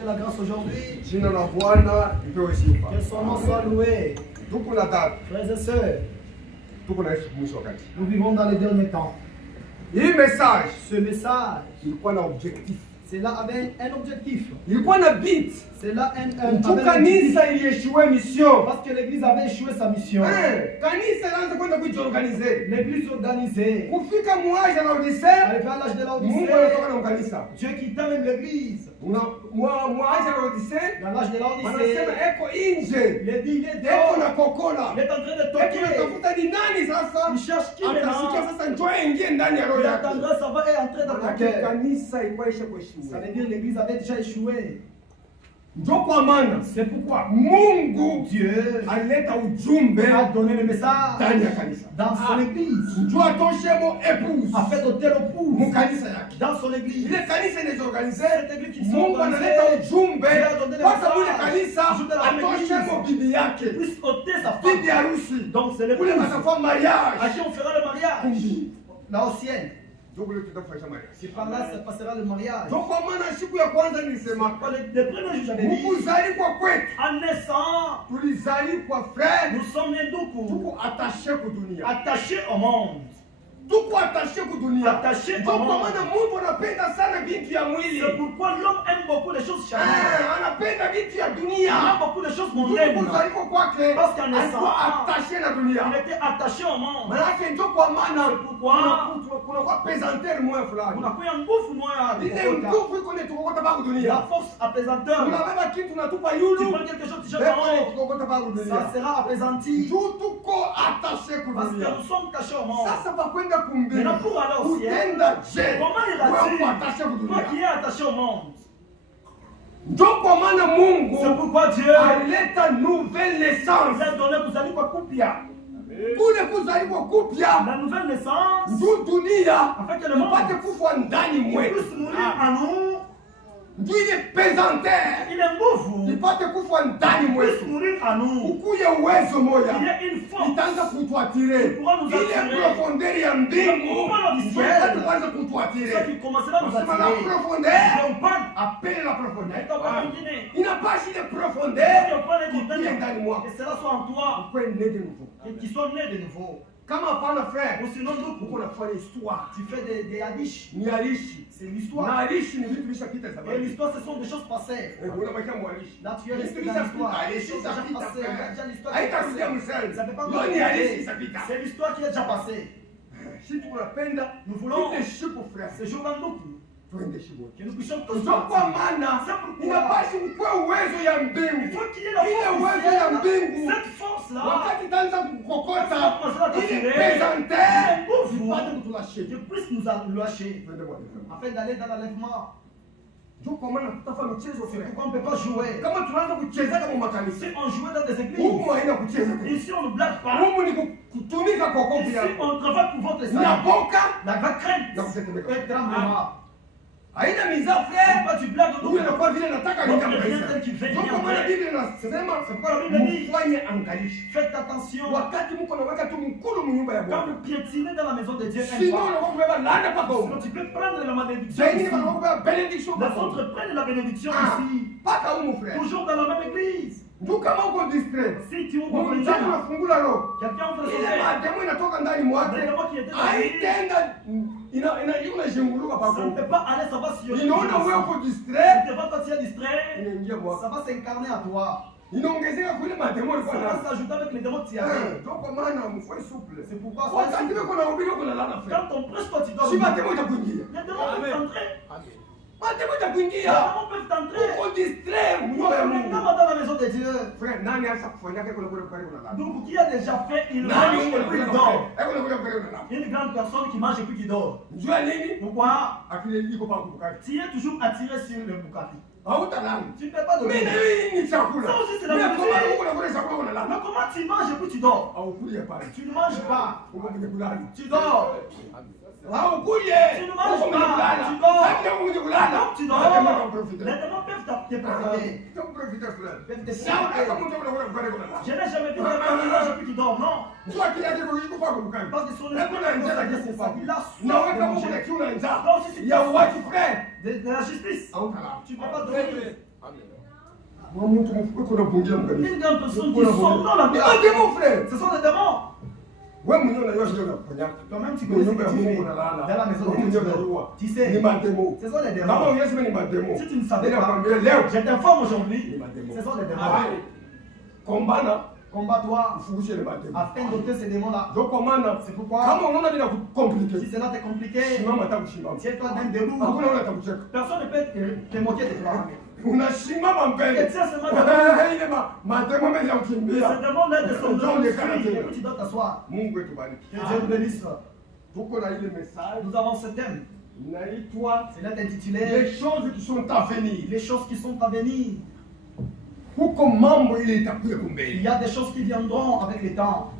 de la grâce aujourd'hui. Jina la Bwana lipewe sifa. Que son nom soit loué. Tuko na dada, Frères et sœurs, tuko naishi mwisho wakati. nous vivons dans les derniers temps. Hii message Ce message, ilikuwa na objectif, c'est là avec un objectif. ilikuwa na beat. C'est là un Tu avec un objectif. kanisa ilieshiwe mission. Parce que l'église avait échoué sa mission. Kanisa ilianza kwenda kujiorganize. L'église organisée. Kufika mwaja na Odise, Arrivé à l'âge de la Mungu Odyssée, anatoka na mkanisa. Dieu quittait même l'église. Mwaja na Odise, Dans l'âge de la wanasema Odyssée, eko nje. il est dit, il est Eko na dehors. kokola. Il est en train de Eko toquer. natafuta ni nani sasa? Il cherche qui Atasikia maintenant. sasa njoo ingie ndani ya roho Il yake. attendra, ça va et entrer dans ton Manake cœur. kanisa ilikuwa isha Ça kuheshimiwa. veut dire l'église avait déjà échoué. Ndio kwa maana C'est pourquoi Mungu Dieu alileta ujumbe a donné le message ndani ya kanisa. dans son église, Njoo atoshemo épouse afin d'ôter le pouls mu kanisa yake. dans son église. Ile kanisa inajiorganize, Cette église qui sont Mungu analeta ujumbe mpaka mule kanisa atoshemo bibi yake, puisse ôter sa bibi femme. harusi. Donc c'est Kule l'épouse matakuwa à mariage. qui on fera le mariage. Kumbi. La ancienne. Ndio kule tutafanya mariage. C'est par là se passera le mariage. Ndio kwa maana siku ya kwanza nilisema Quand les premiers jours j'avais dit, kuzaliwa kwetu en naissant, tulizaliwa frère, nous sommes nés d'Uku, tuko attaché ku dunia. attachés au monde. Tuko attaché ku dunia. Attaché Ndio au kwa monde. maana Mungu anapenda sana binti ya mwili. C'est pourquoi l'homme aime beaucoup les choses charnelles. Anapenda binti ya Il dunia. aime beaucoup les choses Ndio mondaines. kuzaliwa kwake Parce qu'en alikuwa naissant, attaché na il dunia. était attaché au monde. Maanake ndio kwa maana Pourquoi? kunakuwa pesanteur moya fulani. Unakuwa nguvu moya Ile kukokota. nguvu iko netukokota pa La kudunia. force apaisanteur. Unabeba kitu natupa Tu yulu. prends quelque chose, tu jettes Beko en haut. netukokota pa kudunia. Ça sera apaisanti. Juu tuko attaché ku Parce que dunia. nous sommes cachés au monde. Sasa pakwenda kumbili. Maintenant, pour aller au ciel, Utenda je. comment Wewe ira-t-il? uko attaché ku Toi qui dunia. es attaché au monde. Ndio kwa maana Mungu C'est pourquoi Dieu alileta nouvelle naissance. nous a donné kuzaliwa kupya. Kule kuzaliwa kupya La nouvelle naissance, ndio dunia afin que le monde ipate kufa ndani mwetu. puisse mourir en nous. Ndio ile pesanteur Il est nguvu. ipate kufa ndani Puisse mwetu. mourir en nous. Ukuye uwezo moya Il y a une force. itaanza kutuatire Pourra nous ile attirer. profondeur ya mbingu Pourra nous ndio attirer. itaanza Ça kutuatire. qui commencera à nous Nasema la attirer. profondeur, Donc, pas appelle la profondeur. d'opportunité. Inapasha ile Il profondeur faut pas les itie ndani mwako. que cela soit en toi. Ukwe né de nouveau. Et qu'ils soient nés de nouveau. Kama hapana frère, Ou sinon, nous, uko nafanya histoire. tu fais des hadiches. Ni alishi. C'est l'histoire. Na alishi ni vitu vilishapita Et zamani. l'histoire, ce sont des choses passées. Unabakia mwalishi. Là, tu es resté Vitu dans l'histoire. vilishapita, Les alishi choses déjà ishapita, passées. frère. Déjà l'histoire qui est Haitarudia passée. msali. Ça ne peut pas Yo ni alishi nous ishapita. C'est l'histoire qui est déjà passée. Si tunapenda Nous voulons tuendeshipo frère. ce jour-là, nous, Tuendeshipo. que nous puissions tous Ndio kwa sortir. maana C'est pourquoi inapaswa ukwe uwezo ya il mbingu. faut qu'il y ait la Ile force uwezo du ya ciel. mbingu Cette force-là, wakati itaanza kukokota ile ile pesanteur nguvu ipate kutulashe. Dieu puisse nous lâcher Twende kwa Yesu. afin d'aller dans l'enlèvement. Ndio kwa maana tutafanya michezo C'est frère. pourquoi on ne peut pas jouer. Kama tunaanza kucheza kama makanisa. Si on jouait dans des Humu églises, haina kucheza tena. ici on ne blague pas. Humu ni kutumika kwa kofi Ici yako. on travaille pour votre salut. Unapoka La vraie crainte na kutetemeka. et tremblement. Haina miza C'est frère. pas du blague Huyu donc. anakuwa vile nataka Donc, nikamaliza. rien tel qui fait Ndio kwa maana bien. Biblia inasema C'est pourquoi la Bible dit, mfanye angalisho. faites attention. Wakati mko naweka tu mkulu mnyumba ya Quand Bwana. vous piétinez dans la maison de Dieu, un Sinon fois, unakuwa kubeba laana paka sinon huko. tu peux prendre la malédiction Wengine ici. wanakuwa kubeba benediction Les paka huko. autres prennent la bénédiction Ah, ici. paka huko frère. Toujours dans la même église. Ndio kama uko distrait. Si tu ouvres Mungu le mtaka lien, unafungula roho. quelqu'un ouvre son Ile cœur. mademo inatoka ndani mwake. Le démon qui était dans lui, Haitenda inazunguluka ça pako ne huko. peut pas aller, ça va sillonner. Inaona wewe uko Tu distrait, te vas quand tu es distrait, inaingia mwako. ça va s'incarner à toi. Inaongezeka kule mademo Ça ilikuwa va ndani. s'ajouter avec les démons que tu avais. Ndio kwa maana mfanye souple. C'est pourquoi Wakati wewe kuna ubiri kuna lala frère. quand on prêche, toi tu dois. Si mademo itakuingia. Les démons peuvent entrer. Mademo Les itakuingia. démons peuvent entrer. Uko distrait, Nous mnyumba ya sommes Mungu. dans la maison de Dieu. Frère, nani asa kufanya kule kule kule kuna lala? Donc qui a déjà fait, il Nani mange kule et puis kule il kule dort. kule kule kuna lala? Une grande personne qui mange et puis qui dort. Njua nini? Pourquoi? Akili iko pa kukukati. Tu es toujours attiré sur le Bukati. Hautalala. Tu ne peux pas Mimi dormir. na hii ni chakula. Ça aussi, c'est la Mimi vérité. kama huko kuna chakula kuna Mais lala. comment tu manges et puis tu dors? Haukuli pale. Tu ne manges pas. Uko kwenye kulala. Tu dors. Haukuje. Tu ne manges Uko kwenye pas. kulala. Tu dors. Sasa uko kwenye kulala. Donc tu dors. Sasa kama Les profiter. démons peuvent te profiter. Sasa profiter fulani. Peuvent te Sasa kama profiter. mtu anakuwa kule kuna lala. Je n'ai jamais vu quelqu'un qui mange et puis qui dort. Non. Mtu akili yake iko pa kukukati. Parce que son Hebu na esprit, njaa c'est kesi ça. Il a Na wewe soif kama de kuna manger. kiu na njaa. Donc si tu Ya watu frère. de la justice, Hautalala. tu ne peux pas dormir. Une grande personne qui sont dans la terre. Ce sont des démons. Toi-même, tu connais ce que tu fais dans la maison de Dieu. Tu sais, ce sont les démons. Si tu ne savais pas, je t'informe aujourd'hui, ce sont les démons. Combat-toi afin d'ôter ces démons-là. C'est pourquoi, si cela t'est compliqué, tiens-toi même debout. Personne ne peut te moquer de toi. Unasimama mbele. Ces démons-là te sont dans l'esprit. Et puis tu dois t'asseoir. Mungu etubariki. Que Dieu nous bénisse. Tuko na ile message. Nous avons ce thème. Inaitwa C'est là intitulé les choses qui sont à venir. les choses qui sont à venir. Huko mambo ile itakuja Il kumbele. y a des choses qui viendront avec le temps.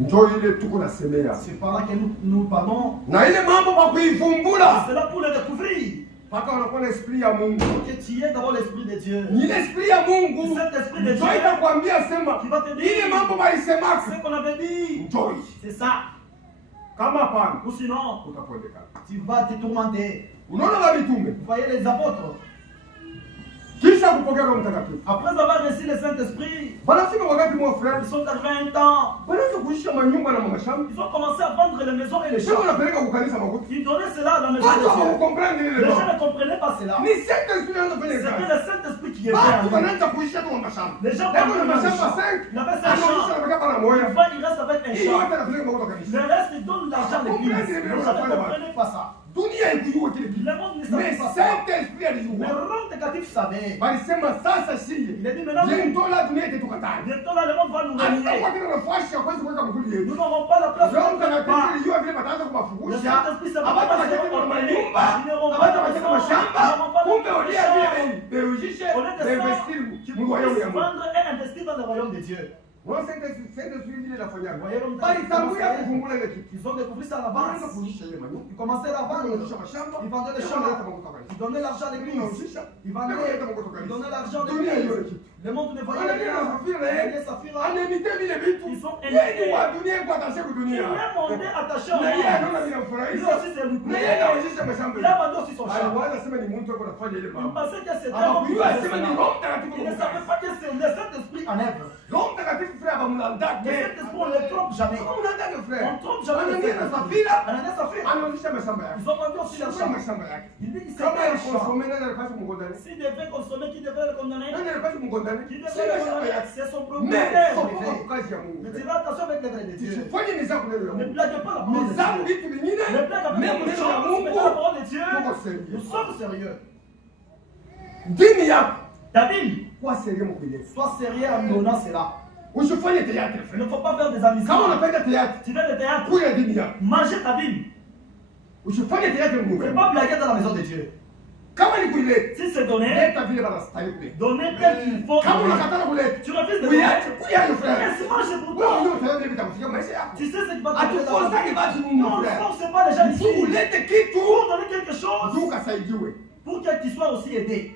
Njoo ile tuko nasemea. C'est par là que nous parlons. Na ile mambo kwa kuivumbula. C'est là pour le découvrir. Paka unakuwa na esprit ya Mungu. Que tu aies d'abord l'esprit de Dieu. Ni l'esprit ya Mungu. Cet esprit de Dieu Njoo itakwambia sema. qui va te dire Ile mambo balisemaka. ce qu'on avait dit. Njoo. C'est ça. Kama hapana Ou sinon, utapondeka. tu vas te tourmenter. Unaona wabitume. Vous voyez les apôtres. Kisha kupokea Roho Mtakatifu. Après avoir reçu le Saint-Esprit, Wanafika wakati mwa frère. ils sont arrivés un temps. Wanaanza kuisha manyumba na mashamba. Ils ont commencé à vendre les maisons et les Sio champs. wanapeleka kukanisa makuti. Ils donnaient cela à la maison Watu de Dieu. hawakukomprendre ile Les gens mambo. ne comprenaient pas cela. Ni sekta zile anaanza kufanya C'était kazi. le Saint-Esprit qui était Watu en eux. wanaanza kuisha tu mashamba. Les gens Leo prenaient na le mashamba champ. 5. Il avait 5 Anaisha champs. anapeleka para moya. Enfin, il reste avec un Ili champ. yote anapeleka makuta kanisa. Le reste, il donne l'argent à l'église. Les gens ne comprenaient pas ça. Dunia ikujua kile kitu. Le monde ne savait Mais pas ça. Saint-Esprit Mais alijua. Roho Mtakatifu savait. Walisema sasa siye. Il a dit maintenant, Bientôt la dunia itatukatana. bientôt là, le monde va nous renier. Alikuwa tena nafasi ya kwanza kuweka mkuli yetu. Nous n'aurons pas la place Roho pour notre Mtakatifu part. alijua vile wataanza Le kuwafungusha. Saint-Esprit, ça va Abata pas baketi na manyumba. Abata baketi na mashamba. Kumbe olia vile beujishe investir mu royaume ya Mungu. Vendre et investir dans le royaume de Dieu. Roho Saint-Esprit vile nafanya. Royaume Balitangulia kuvumbula ile kitu. Ils ont découvert ça à Wanaanza l'avance. kuisha ile manyumba. Ils commençaient à vendre. Wanaisha mashamba. Ils vendaient les Kisha champs. wanaleta makuta kanisa. Ils donnaient l'argent à l'église. Wanauzisha. Ils vendaient. Wanaleta makuta Ils kanisa. donnaient l'argent à Dunia hiyo l'église. kitu. Le monde ne voyait Anania na rien. Safira na Anania yeye. et Safira. Anaimite vile vitu. Ils sont Yeye invités. wa dunia iko atashe ku Il dunia. est monté attaché au Na yeye anaona monde. vile Lui furahisha. aussi, c'est lui. Na yeye anauzisha mashamba. Il a vendu aussi son champ. Aliwaza sema ni mtu yuko anafanya ile Il mambo. pensait que c'était Ah, un homme qui lui, faisait c'est cela. le Roho Mtakatifu. Il ne savait pas que c'est le Saint-Esprit en œuvre. Roho Mtakatifu frère bamlandake. Le Saint-Esprit, on ne le trompe jamais. Bamlandake frère. On ne trompe jamais le Anania na Saint-Esprit. Safira Anania et Safira. anauzisha mashamba yake. Ils ont vendu aussi leur Sio champ. mashamba yake. Il dit c'est Kama un ya champ. konsome nani alipaswa kumkondani? S'il devait consommer, qui devait le condamner? Nani alipaswa kumkondani? Qui Sio devait le mashamba condamner? yake. C'est son Mais propriétaire. sio en effet. kwa kazi ya Mungu. Mais tu vas attention avec les vrais de Dieu. Fanye mizamu neno la Ne Mungu. blague pas la parole de Mizamu Dieu. vitu vingine. Ne blague avec Même les neno la choses, mais Mungu. la parole de Dieu. Tuko sérieux. Nous sommes sérieux. Dini yako Ta Bible, kuwa sérieux mkuile. sois sérieux en donnant cela. Usifanye théâtre Il frère. ne faut pas faire des Kama amusements. unapenda théâtre, Tu fais le théâtre, kuya dini yako. mangez ta Bible. Usifanye théâtre Ne Mungu. pas blaguer dans la maison de Dieu. Kama ni kuile, Si c'est donné, leta vile banastahili kule. donnez tel qu'il faut. Kama donner. unakatala kuleta, Tu refuses de donner. uiache, kuya hiyo frère. Laisse manger pour Wewe toi. ndio utaona vile vitakufikia maisha yako. Tu sais ce qui va te Hatuforçaki basi Mungu Non, frère. non, c'est pas les gens Tu ici. ulete kitu, Pour donner quelque chose, ndio ukasaidiwe. pour que tu sois aussi aidé.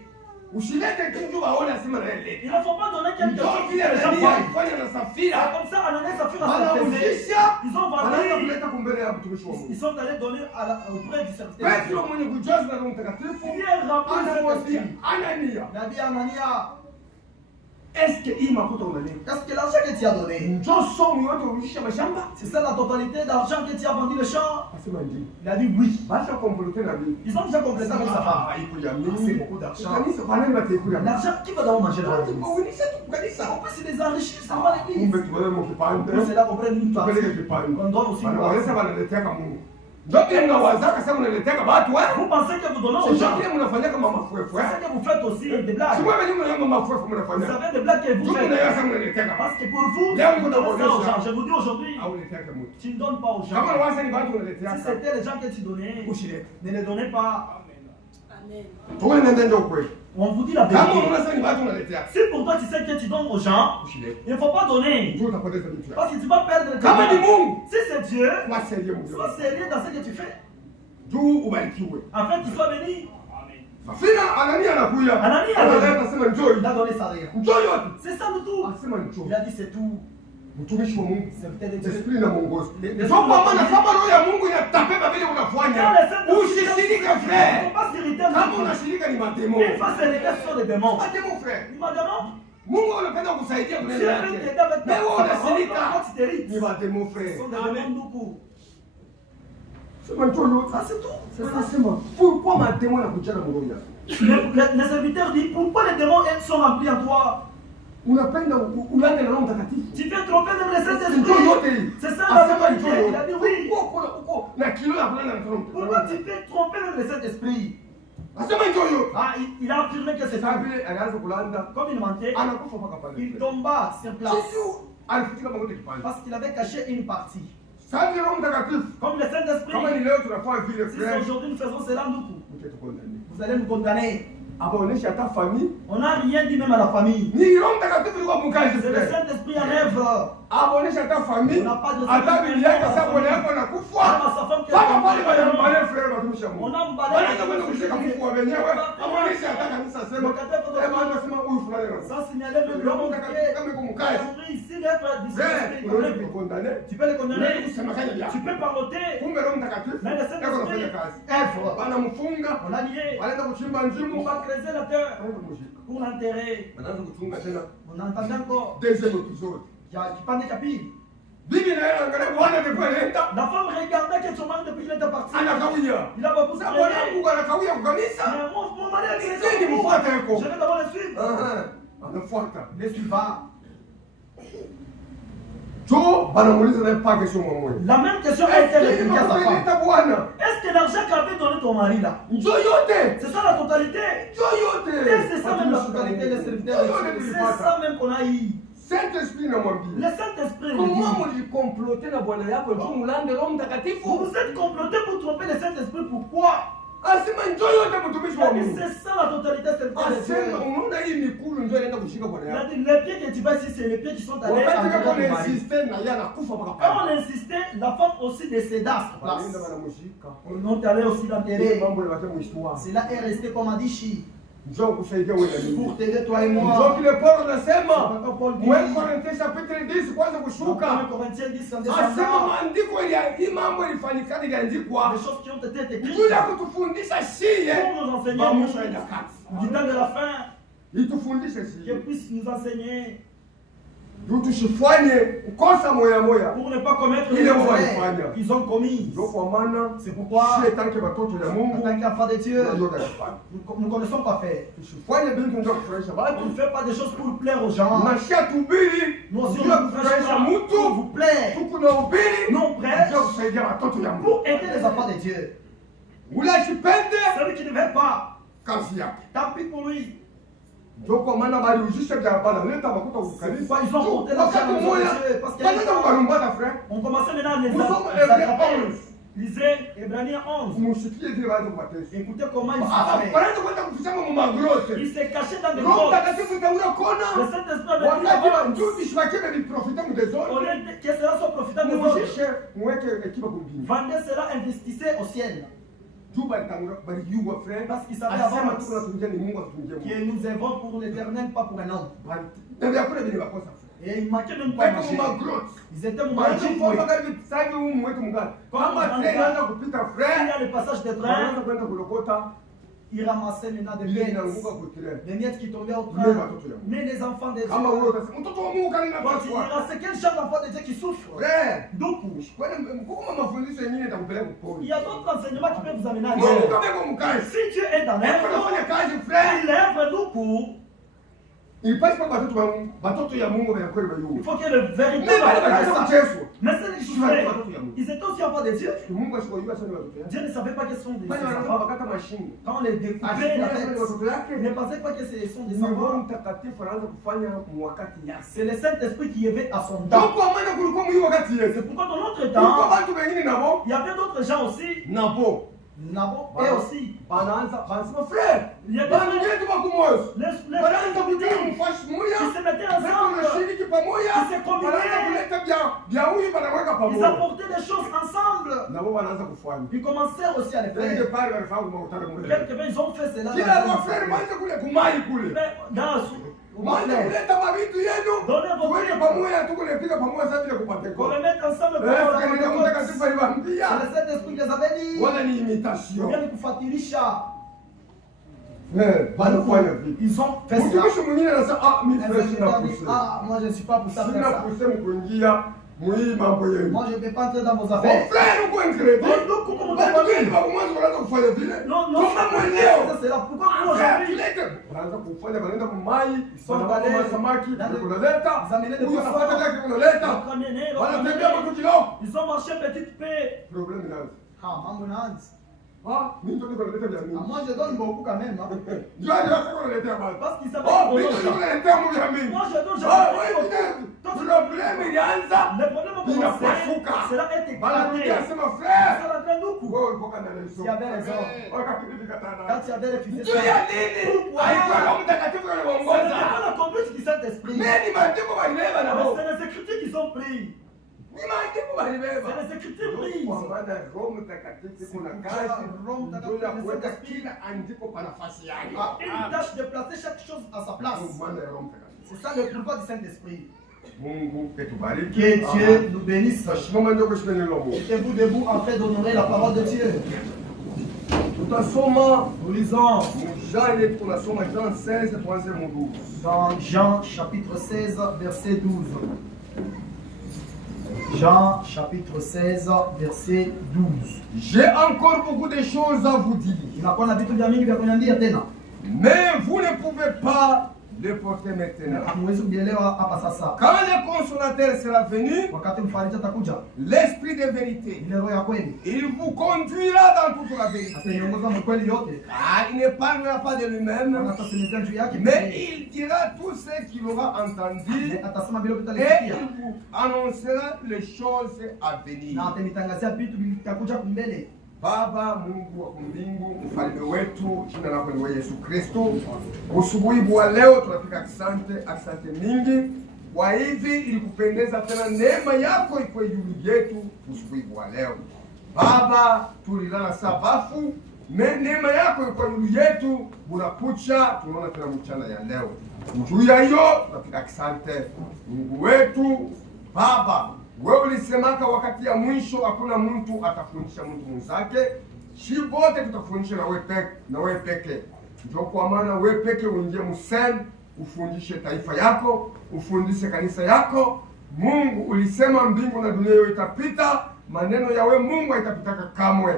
Usilete kitu waone asema na Il leta. ne faut pas donner quelque Ndio chose que vile les gens Anania voient. alifanya na C'est Safira. comme ça, Ananias et Saphira s'est fait. Wanauzisha, Ils ont wanaanza vendu. kuleta kumbele ya mtumishi wa Mungu. Ils sont allés donner auprès du serviteur. de Petro Dieu. mwenye kujaza na Roho Mtakatifu Il est rempli de anamwambia Saint-Esprit. Anania, Il a dit à Anania, est-ce que hii makuta unalipa? est-ce que l'argent que tu as donné, Njoo somo yote urudisha mashamba? c'est ça la totalité d'argent que tu as vendu le champ? Asema ndio. Il a dit oui. Basi komplote na bibi. Ils ont déjà complété avec sa femme. Haiko ya C'est mimi. beaucoup d'argent. Kanisa kwa nani bataikula? L'argent, qui va d'abord manger dans l'église? Tukuunisha tu kanisa. En plus, c'est des enrichissements à l'église. Kumbe tuwewe mkipande. C'est là qu'on prenne une partie. Tupeleke kipande. On donne aussi une Wanaweza partie. wanaletea kama Mungu. Ndio kile mnawazaka sasa mnaletea watu wewe. Vous pensez que vous donnez aux Sio gens. kile mnafanya kama mafwefu. C'est ça que vous faites aussi des blagues. Si wewe ni mnayama mafwefu Vous mnafanya. savez des blagues que vous Ndio faites. mnayasa mnaletea kama. Parce que pour vous, Léo, vous vous donnez ça donnez aux ça. gens. Je vous dis aujourd'hui, Au letea kama mtu. tu ne donnes pas aux gens. Kama wasa ni watu unaletea Si kama. c'était les gens que tu donnais, Usilete. ne les donnez pas. Amen. Tuone nenda ndio kweli. On vous dit la Kama vérité. unasema ni watu unaletea. Si pour toi tu sais que tu donnes aux gens, Usilete. il ne faut pas donner. Ndio utapoteza vitu yako. Parce que tu vas perdre tes Kama ni biens. Mungu, Si c'est Dieu, wasaidie Mungu. sois sérieux dans ce que tu fais. Juu ubarikiwe. Afin qu'il soit béni. Safira Anania anakuja. Anania analeta sema njoo. Il a donné sa rire. Njoo yote. C'est ça le tout. Asema njoo. Il a dit c'est tout. Mtumishi wa Mungu. Serviteur de Dieu. Esprit na mwongozo. Ndio kwa maana kama roho ya Mungu inatapema vile unafanya. Usishirike frère. Kama unashirika ni mademo. Une fois c'est les questions de démons. Mademo frère. Ni mademo. Mungu anapenda kusaidia kwa neno lake. Wewe unashirika ni mademo frère. Amen. Sema njoo. Ça c'est tout. C'est ça sema. Pourquoi mademo na kuchana roho yako? Les serviteurs disent pourquoi les démons sont remplis en toi? Unapenda ulande na Roho Mtakatifu. Tu fais tromper même les Saint-Esprit. C'est ça la vérité. Il a dit oui. Na kilo ya kulanda na Roho. Pourquoi tu fais tromper même les Saint-Esprit? Asema njoo. Ah, il a affirmé que c'est ça. Comme il mentait, il tomba sur place. Parce qu'il avait caché une partie. Comme le Saint-Esprit. Si aujourd'hui nous faisons cela, vous allez nous condamner. On n'a rien dit même à la famille. C'est le Saint-Esprit en œuvre. On n'a pas de on a emballé. Ça signalait même l'homme qui ici tu peux le condamner. Tu peux parloter. Mais le Saint-Esprit œuvre. On a lié. On va creuser la terre pour l'enterrer. On entend encore. Deuxième épisode. Qui parle des capilles. La femme regardait que son mari depuis qu'il était parti. Il a beaucoup traîné. Mais mon mari a dit je vais d'abord le suivre. Le suivant. La même question a été répliquée à sa femme. Est-ce que l'argent qu'avait donné ton mari là, c'est ça la totalité? C'est ça même la totalité des serviteurs. C'est ça même qu'on a eu. Saint-Esprit namwambia. Le Saint-Esprit. Comment mlikomploter na bwana yako juu mulande Roho Mtakatifu? Vous êtes comploté pour tromper le Saint-Esprit, pourquoi? Asema njoo yote mtumishi wa Mungu. C'est ça la totalité de cette personne. Asema unaona hii mikulu njoo inaenda kushika bwana yako. Les pieds que tu vas ici, c'est les pieds qui sont allés à la on insistait na yana kufa mpaka pale. Quand on insistait, la femme aussi décéda sur place. On est allé aussi l'enterrer. Cela est resté comme Adishi. Pour t'aider toi et moi. Donc le Paul anasema Corinthiens chapitre 10 kwanza kushuka. Corinthiens 10 anasema maandiko ya hii mambo ilifanyika iliandikwa. Les choses qui ont été écrites. Tuja kutufundisha shie. Pour nous enseigner du temps de la fin. Itufundishe shie. Que puisse nous enseigner. Tusifanye ukosa moya moya pour ne pas commettre les erreurs qu'ils ont commis. C'est pourquoi en tant qu'enfant de Dieu, nous ne connaissons pas faire. On ne fait pas des choses pour plaire aux gens. Nous aussi on pour vous plaire. Nous prêts pour aider les enfants de Dieu. Celui qui ne veut pas, tant pis pour lui. Donc kwa maana baliujisha vya bana leta makuta kukanisa. Ils ont porté la charge parce que on commençait maintenant à les attraper. Lisez Hébraniens 11. Écoutez comment il s'est caché dans des grottes. Le Saint-Esprit avait dit que cela soit profitable de autres. Vendez cela, investissez au ciel. Parce qu'ils savaient avant que nous œuvrons pour l'éternel, pas pour un homme. Et ils ne manquaient même pas de manger. Ils étaient mouillés. Il y a le passage de train. Ils ramassaient maintenant des miettes. Des miettes qui tombaient au train. Mais les enfants de Dieu. C'est quel genre d'enfant de Dieu qui souffre? Donc, il y a d'autres enseignements qui peuvent vous amener à Dieu. Si Dieu est dans l'œuvre, il œuvre nous pour. Il passe pas batoto ya Mungu ya kweli bayu. Il faut que le véritable mais c'est les souffrés. Ils étaient aussi enfants de Dieu. Dieu ne savait pas qu'ils sont des enfants. Quand on les découvrait la tête, ils ne pensaient pas que ce sont des enfants. C'est le Saint-Esprit qui y avait à son temps. C'est pourquoi dans notre temps, il y avait d'autres gens aussi. Nabo et aussi. Frère, il y a des frères qui se mettaient ensemble, qui se combinaient, ils apportaient des choses ensemble. Ils commencèrent aussi à les faire. Quelques-uns ils ont fait cela. Manje kuleta mavitu yenu. Tuweke pamoja tukulepiga pamoja sasa bila kupata kwa. Ndio mtakatifu aliwaambia. Wala ni imitation. Wanafanya vipi? Ils ont fait ça. Mtumishi mwingine anasema moi je ne suis pas pour ça. Sina kusema kuingia mwi mambo yenu. Moi je ne vais pas entrer dans vos affaires. Frère, uko incrédule. Kufanya vile. Non, c'est là. Pourquoi vous aujourd'hui? Wanaanza kufanya wanaenda kumai, wanaenda samaki, kunaleta. Huyo anapata yake kunaleta. Wanatembea mtu kidogo. Ils ont marché petite paix. Problème inaanza. Mambo inaanza. Mimi ndio kunaleta vya mingi. Moi je donne beaucoup quand même. Ndio ndio kunaleta basi. Parce qu'ils savent mimi ndio kunaleta vya mingi. Moi je donne problème ilianza. Le problème inapasuka. C'est là est éclaté. Sema frère. Ça la grande coup. Wewe uko kana na Si avait raison. Quand tu avais refusé ça. Haikuwa Roho Mtakatifu anaongoza. C'est la conduite du Saint-Esprit. Mais ni maandiko walibeba na Roho. C'est les Écritures qui sont prises. Ni maandiko walibeba. C'est les Écritures prises. Kwa maana Roho Mtakatifu kuna kazi ndio ya kuweka kila andiko kwa nafasi yake. Une tâche de placer chaque chose à sa place. C'est ça le pouvoir du Saint-Esprit. Que Dieu nous bénisse. Mettez-vous debout en fait d'honorer la parole de Dieu. Nous lisons dans Jean chapitre 16 verset 12. Jean chapitre 16 verset 12. J'ai encore beaucoup de choses à vous dire. Mais vous ne pouvez pas le porter maintenant. Quand le consolateur sera venu, l'esprit de vérité, il vous conduira dans toute la vérité. Ah, il ne parlera pas de lui-même, mais il dira tout ce qu'il aura entendu et il vous annoncera les choses à venir. Baba Mungu wa mbingu, mfalme wetu, jina lako ni Yesu Kristo. Usubuhi wa leo tunafika asante mingi. Kwa hivi ilikupendeza tena neema yako iko juu yetu usubuhi wa leo. Baba, tulilala sabafu, neema yako iko juu yetu, unakucha tunaona tena mchana ya leo. Juu ya hiyo tunafika asante Mungu wetu. Baba, wewe ulisemaka wakati ya mwisho hakuna mtu atafundisha mtu mwenzake. Sisi wote tutafundisha na wewe peke. Ndio kwa maana wewe peke uingie msem, ufundishe taifa yako, ufundishe kanisa yako. Mungu ulisema mbingu na dunia yote itapita, maneno ya wewe Mungu haitapitaka kamwe.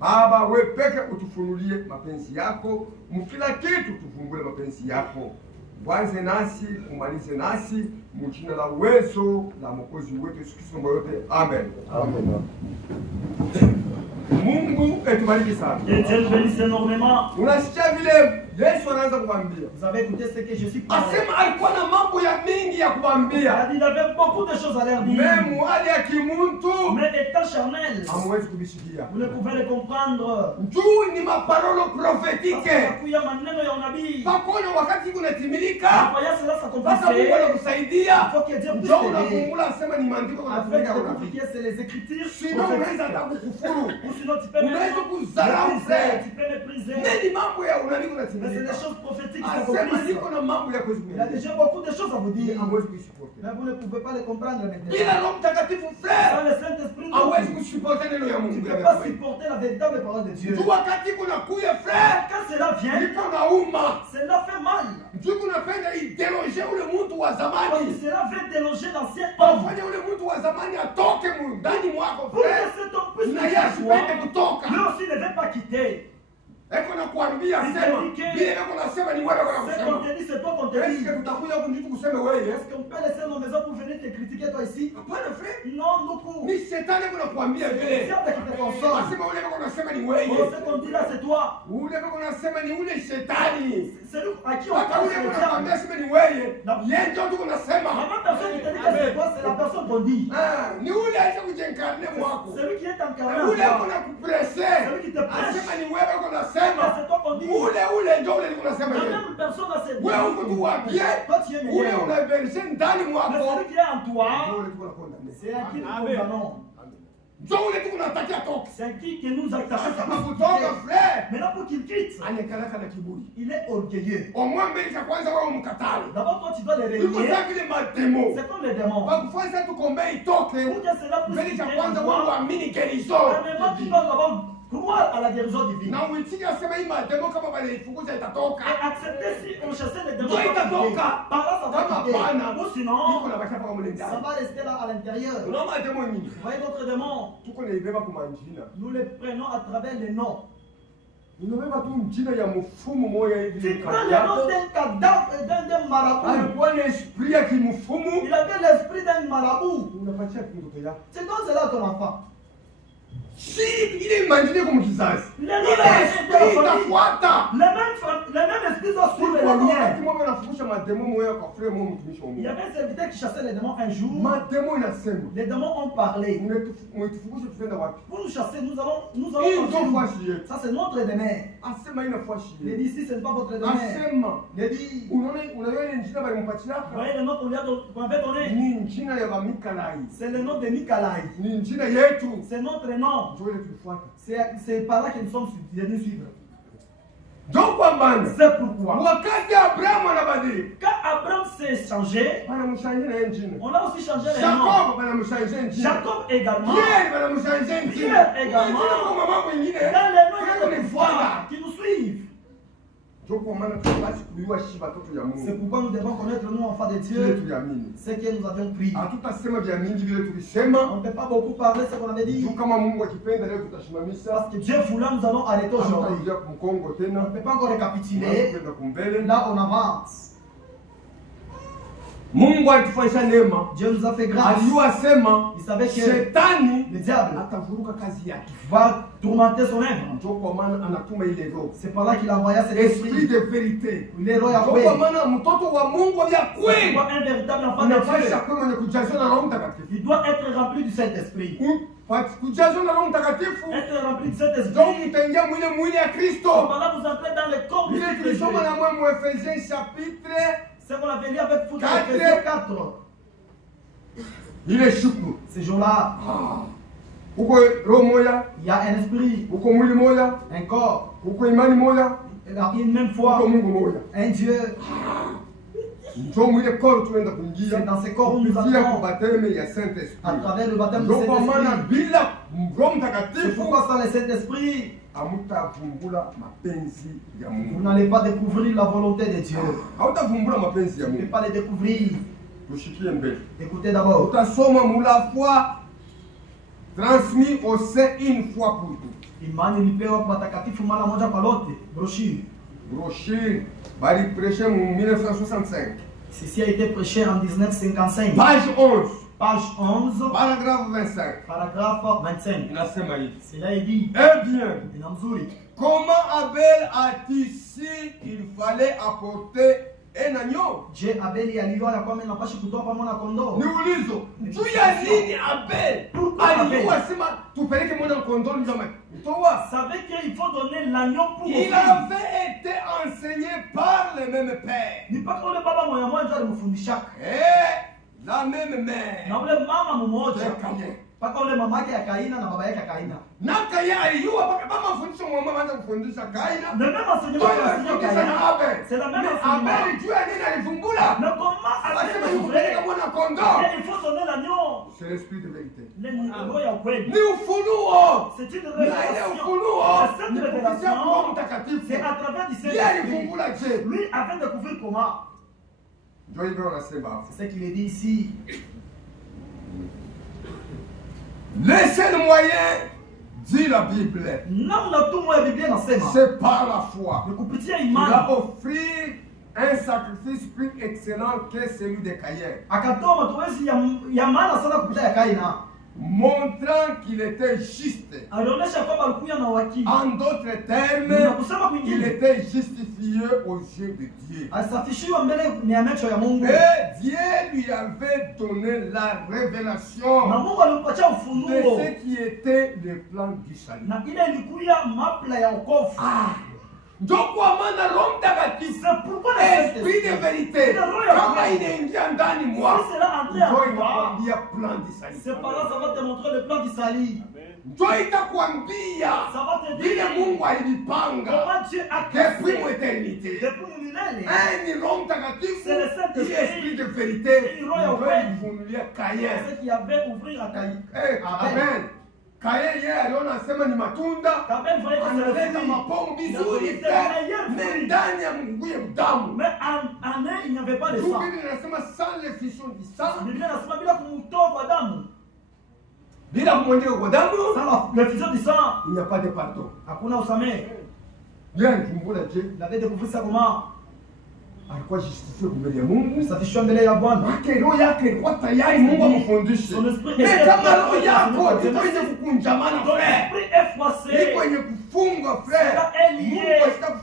Baba, wewe peke utufunulie mapenzi yako, mkila kitu tufungue mapenzi yako. Wanze nasi, umalize nasi, mjina la uwezo la Mwokozi wetu Yesu Kristo yote. Amen. Amen. Mungu etubariki sana. Dieu bénisse énormément. Unasikia vile Yesu anaanza kuambia. Vous avez écouté ce que Jésus parlait. Asema alikuwa na mambo ya mingi ya kuambia. Il avait beaucoup de choses à leur dire. Même hali ya kimuntu. Mais étant charnel. Hamwezi kubishikia. Vous ne pouvez le comprendre. Juu ni maparolo prophétique. Kuya maneno ya unabii. Pakona wakati kunatimilika. Voyez cela s'accomplir. Sasa Mungu anakusaidia. Il faut que Dieu puisse t'aider. Unafungula sema ni maandiko kunafika unabii. C'est les Écritures. Sinon unaweza kukufuru. Sinon tu peux unaweza kudharau. Tu peux mépriser. Nini mambo ya unabii kunatimilika. Mais c'est des choses prophétiques qui s'accomplissent. Il y a déjà beaucoup de choses à vous dire. Mais vous ne pouvez pas les comprendre maintenant. Sans le Saint-Esprit, vous ne pouvez pas supporter la véritable parole de Dieu. Quand cela vient, cela fait mal. Cela veut déloger l'ancien homme. Pour que cet homme puisse lui aussi ne veut pas quitter. Eko na kuambia sema vile eko nasema ni wewe unasema. C'est toi qu'on te dit. Est-ce que tutakuja kunjitu kuseme wewe? Est-ce qu'on peut laisser nos maisons pour venir te critiquer toi ici? Hapana frère. Non, beaucoup. Ni shetani eko nakuambia vile. C'est qui te console. Asema ule eko nasema ni wewe. Ce qu'on dit là c'est toi. Ule eko nasema ni ule shetani. C'est lui à qui on parle. Ule eko nakuambia sema ni wewe. Yeye ndio tu unasema. La même personne qui te dit que c'est toi, c'est la personne qu'on dit. Ni ule aje kujenkarne mwako. C'est lui qui est incarné. Ule eko nakupresser. C'est lui qui te presse. Asema ni wewe eko nasema. C'est toi qu'on dit. Ule ndio ule unasema yeye. La même personne a cette. Wewe uko tu wapi? Ule unaberse ndani mwako. Mais celui qui est en toi. C'est à qui nous condamnons. C'est qui nous attaque. Maintenant pour qu'il quitte, il est orgueilleux. D'abord, toi tu dois les régner. C'est comme les démons. Pour que cela puisse tu dois d'abord croire à la guérison divine. Et accepter si on chassait les démons. Par là, ça va quitter. Ou sinon, ça va rester là à l'intérieur. Vous voyez d'autres démons? Nous les prenons à travers les noms. Tu prends le nom d'un cadavre et d'un marabout. Il avait l'esprit d'un marabout. C'est comme cela ton enfant. Si il est imaginé comme Kisas. Les mêmes esprits doivent suivre les liens. Il y avait un serviteur qui chassait les démons un jour. Les démons ont parlé. Pour nous chasser, nous allons ça c'est notre demeure. Il dit ici, ce n'est pas votre demeure. Il dit, vous voyez le nom qu'on avait donné. C'est le nom de Nikolai. C'est notre nom. C'est par là que nous sommes venus suivre. C'est pourquoi quand Abraham s'est changé, on a aussi changé les noms. Jacob également. Pierre également. Dans les noms, il y a des voix qui nous suivent. C'est pourquoi nous devons connaître nous enfants de Dieu. Ce que nous avions pris. On ne peut pas beaucoup parler ce qu'on avait dit. Parce que Dieu voulant, nous allons arrêter aujourd'hui. On ne peut pas encore récapituler. Là, on avance. Dieu nous a fait grâce. Il savait que le diable va tourmenter son œuvre. C'est par là qu'il a envoyé cet esprit de vérité. Il est roi Yahweh. Un véritable enfant de Dieu. Il doit être rempli du Saint-Esprit. Être rempli du Saint-Esprit. Par là, vous entrez dans le corps du Christ. C'est qu'on avait lu avec vous dans Ephésiens 4. Il est choukou. Ce jour-là, il y a un esprit, un corps, une même foi, un Dieu. C'est dans ce corps où nous allons à travers le baptême du Saint-Esprit. C'est pourquoi sans le Saint-Esprit, vous n'allez pas découvrir la volonté de Dieu. Vous ne pouvez pas les découvrir. Écoutez d'abord. Transmis au sein une fois pour toutes. Imani ilipewa matakatifu mara moja kwa lote. Brochure, bali prêché en 1965. Ceci a été prêché en 1955. Page 11. Page 11. Paragraphe 25. Paragraphe 25. Cela est dit. Eh bien, comment Abel a-t-il si il fallait apporter un agneau? Je Abel aliona ya kwamba inapaswa kutoa pamoja na kondoo. Niulizo, juu ya nini Abel aliua sema tupeleke mwana kondoo njama? Toa. Savait qu'il faut donner l'agneau pour il avait été enseigné par le même père. Ni pas kule baba moya moja alimfundisha. La même mère. Na ule mama mmoja. Paka ule mamake ya Kaina na baba yake ya Kaina. Na Kaina aliua paka mama fundisha mama anza kufundisha Kaina. Le même enseignement que Kaina. C'est la même enseignement. Abel tu as nini alivumbula? Mais comment Abel kupeleka mwana kondoo? Il faut donner l'agneau. C'est l'esprit de vérité. Ni ufunuo. C'est une révélation. Cette révélation, c'est à travers du Saint-Esprit. Lui avait découvert comment. C'est ce qu'il est dit ici. Le seul moyen, dit la Bible, c'est par la foi. Il a offert un sacrifice plus excellent que celui de Caïn. Montrant qu'il était juste. En d'autres termes, il était justifié aux yeux de Dieu. Et Dieu lui avait donné la révélation de ce qui était le plan du salut. Donc, c'est pourquoi l'esprit de vérité kama inaingia ndani mwako, ndio itakwambia plan du salut. Ces paroles, ça va te montrer le plan du salut. Ndio itakwambia vile Mungu alivipanga depuis l'éternité. Ni Roho Mtakatifu, ni esprit de vérité, ndio ilifunulia Kain. C'est qui avait ouvert à Caïn. Amen. Kain yeye aliona asema ni matunda, analeta mapomu vizuri, mais ndani ya mguu ya damu. Mais en il n'y avait pas de sang. Biblia inasema sans l'effusion du sang, Biblia inasema bila kumtoa kwa damu, bila kumwagika kwa damu, sans l'effusion du sang, il n'y a pas de pardon. hakuna usamehe. Bien, tumbula je, Il avait découvert ça comment? alikuwa justifié mbele ya Mungu. Safishwa mbele ya Bwana. Roho yake ilikuwa tayari Mungu amfundishe. Kama roho yako iko kwenye kukunjamana frère, iko kwenye kufunga frère,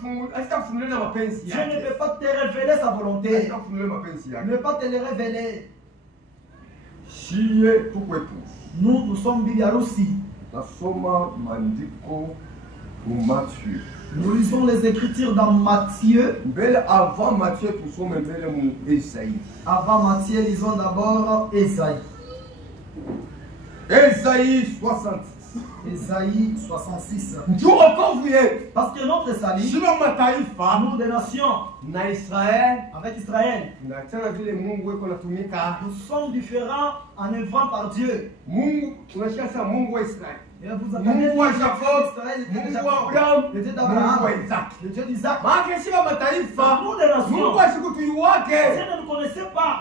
Mungu asitakufunulia na mapenzi Dieu yake. ne peut pas te révéler sa volonté. Asitakufunulia mapenzi yake. Ne peut pas te le révéler. Shie tukwetu. Nous sommes bibi harusi. Nasoma maandiko mu Matthieu. Nous lisons les Écritures dans Matthieu. Avant Matthieu, nous sommes mu Esaïe. Avant Matthieu, lisons d'abord Esaïe. Esaïe 66. Esaïe 66. Parce que notre salut, nous des nations, avec Israël, nous sommes différents en œuvrant par Dieu. Et vous attendez Mungu wa Jacob, Mungu wa Abraham, le Dieu d'Abraham, Mungu wa Isaac. le Dieu d'Isaac. Nous des nations, Mungu asikutuiwake. Dieu ne nous connaissait pas.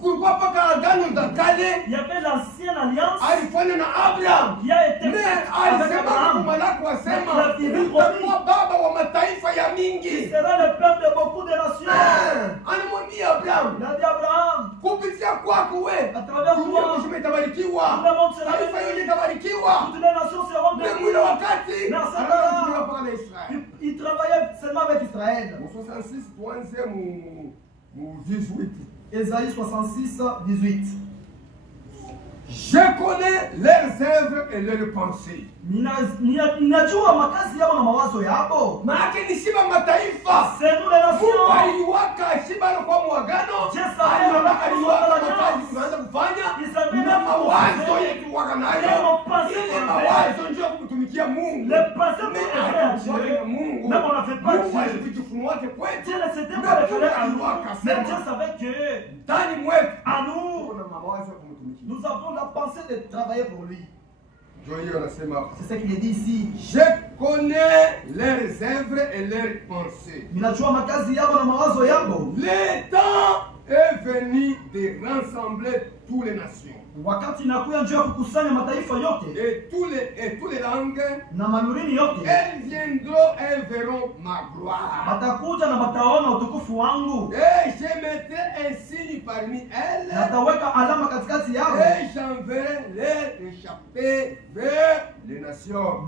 Kulikuwa paka agano za kale, il y avait l'ancienne alliance alifanya na Abraham, qui a été mais alisema kwa malaki wasema utakuwa baba wa mataifa ya mingi, il sera le père de beaucoup de nations. Anamwambia Abraham, il a dit Abraham, kupitia kwako wewe à travers toi dunia itabarikiwa, taifa yote itabarikiwa, toutes les nations seront bénies. Mais wakati il travaillait seulement avec Israël. 66 tuanze mu 18. Esaïe 66, 18. Je connais leurs œuvres et leurs pensées. Ninajua makazi yao na mawazo yao. Maana ni shiba mataifa. C'est nous les nations. Mungu aliwaka shiba kwa mwagano. Aliwaka makazi tunaanza kufanya. Na mawazo yetu waka nayo. Ile mawazo ndio kumtumikia Mungu. Le passé pour Mungu. Même on n'avait pas Mungu alijifunua kwetu. Dieu ne s'était pas révélé à nous. Mais Dieu savait que ndani mwetu à nous, kuna mawazo ya kumtumikia. Nous avons la pensée de travailler pour lui. C'est ce qu'il dit ici. Je connais leurs œuvres et leurs pensées. Le temps est venu de rassembler toutes les nations. Et toutes les langues. Elles viendront, elles verront ma gloire. Et je mettrai un signe parmi elles. Et j'enverrai les échappés vers les nations.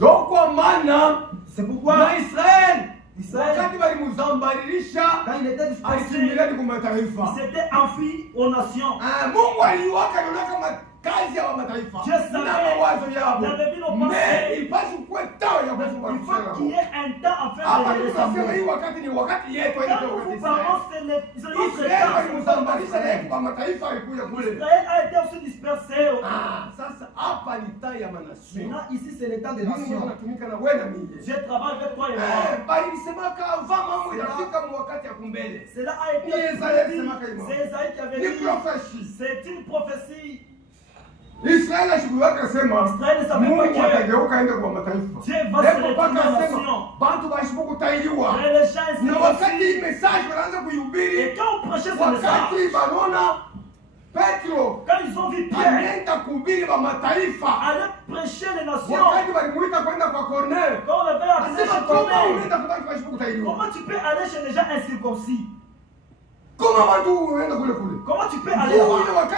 Donc, c'est pourquoi Israël, wakati walimuzambaririsha, il s'était enfui aux nations. Mungu aliwaka yonaka kazi ya mataifa na mawazo yao, mais il passe quoi temps ya kufunga. Il faut qu'il y ait un temps à faire les rassemblements. Hii wakati ni wakati yetu Israël walimuzambarisha kwa mataifa alikuja kule. Israël a été aussi dispersé. Sasa hapa ni temps ya manation. Maintenant ici c'est le temps des nations. Tunatumika na wewe na mimi. Je travaille avec toi et moi. Bali nisema kava mambo inafika wakati ya kumbele. Cela a été c'est Esaïe qui avait dit. C'est une prophétie. Israeli ashughulika sema Mungu atageuka aende kwa mataifa. Bantu bashibuku kutailiwa. Na wakati message wanaanza kuihubiri, wakati banona Petro anaenda kuhubiri wa mataifa, wakati walimuita kwenda kwa Cornel, comment tu peux aller chez les gens incirconcis? Comment tu peux aller là-bas?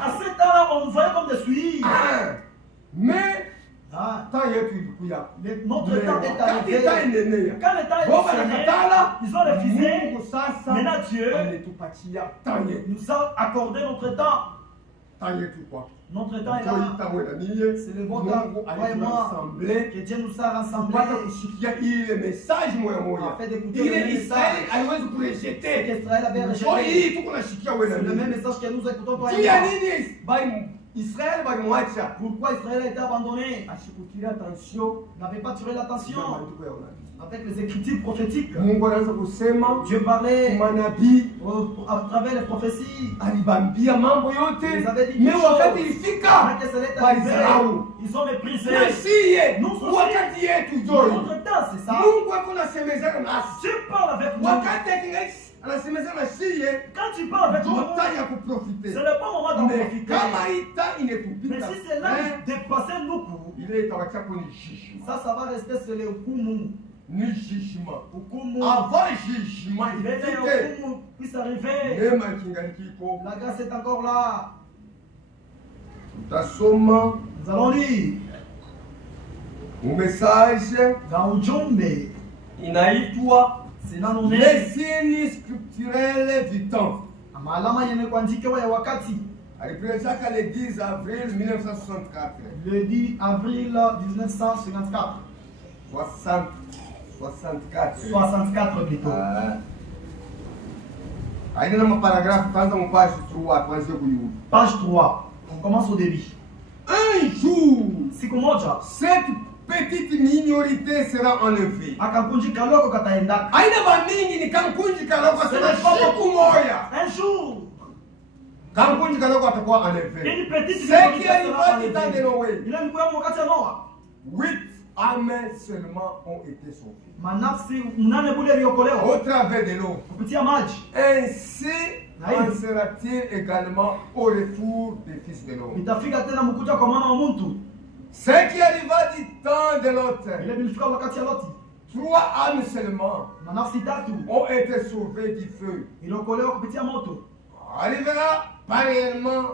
À ce temps-là, on nous voyait comme des souilles. Mais notre temps est arrivé. Quand le temps est arrivé, ils ont refusé. Maintenant Dieu nous a accordé notre temps. Notre temps est là. C'est le bon temps. Croyez-moi que Dieu nous a rassemblés. A fait d'écouter le message. Qu'Israël avait rejeté. C'est le même message que nous écoutons toi et moi. Pourquoi Israël a été abandonné? N'avait pas tiré l'attention avec les écritures prophétiques. Dieu parlait à travers les prophéties. Ils avaient dit ils ont méprisé. Nous aussi, notre temps, c'est ça. Dieu parle avec nous. Quand tu parles avec nous, c'est le bon moment d'en profiter. Mais si c'est là de passer nos coups, ça va rester sur le hukumu. Avant jugement, puisse arriver. La grâce est encore là. Nous allons lire mon message dans Ujumbe. C'est là nous les signes scripturels du temps. Malama yamekuandikiwa ya wakati. Alipeleka le 10 avril 1964. Le 10 avril 1954. 64 plutôt. Ainda no paragraphe, quand on page 3, page 3. On commence au début. Un jour, siku moja, cette petite minorité sera enlevée. Akakunji kaloko kataenda. Aina ba mingi ni kankunji kaloko sera siku moja. Un jour, kankunji kaloko atakuwa enlevé. Une petite minorité sera enlevée. Il a une fois wakati Noa. 8 âmes seulement ont été sauvées. Manafsi mnane bule liokolewa. Au travers de l'eau. Kupitia maji. Ainsi en sera-t-il également au retour des fils de l'homme. Itafika tena mkuja kwa mwana wa mtu. Ce qui arriva du temps de l'autre. Ile bilifika wakati ya Loti. 3 âmes seulement manafsi tatu ont été sauvées du feu. Iliokolewa kupitia moto. Arrivera pareillement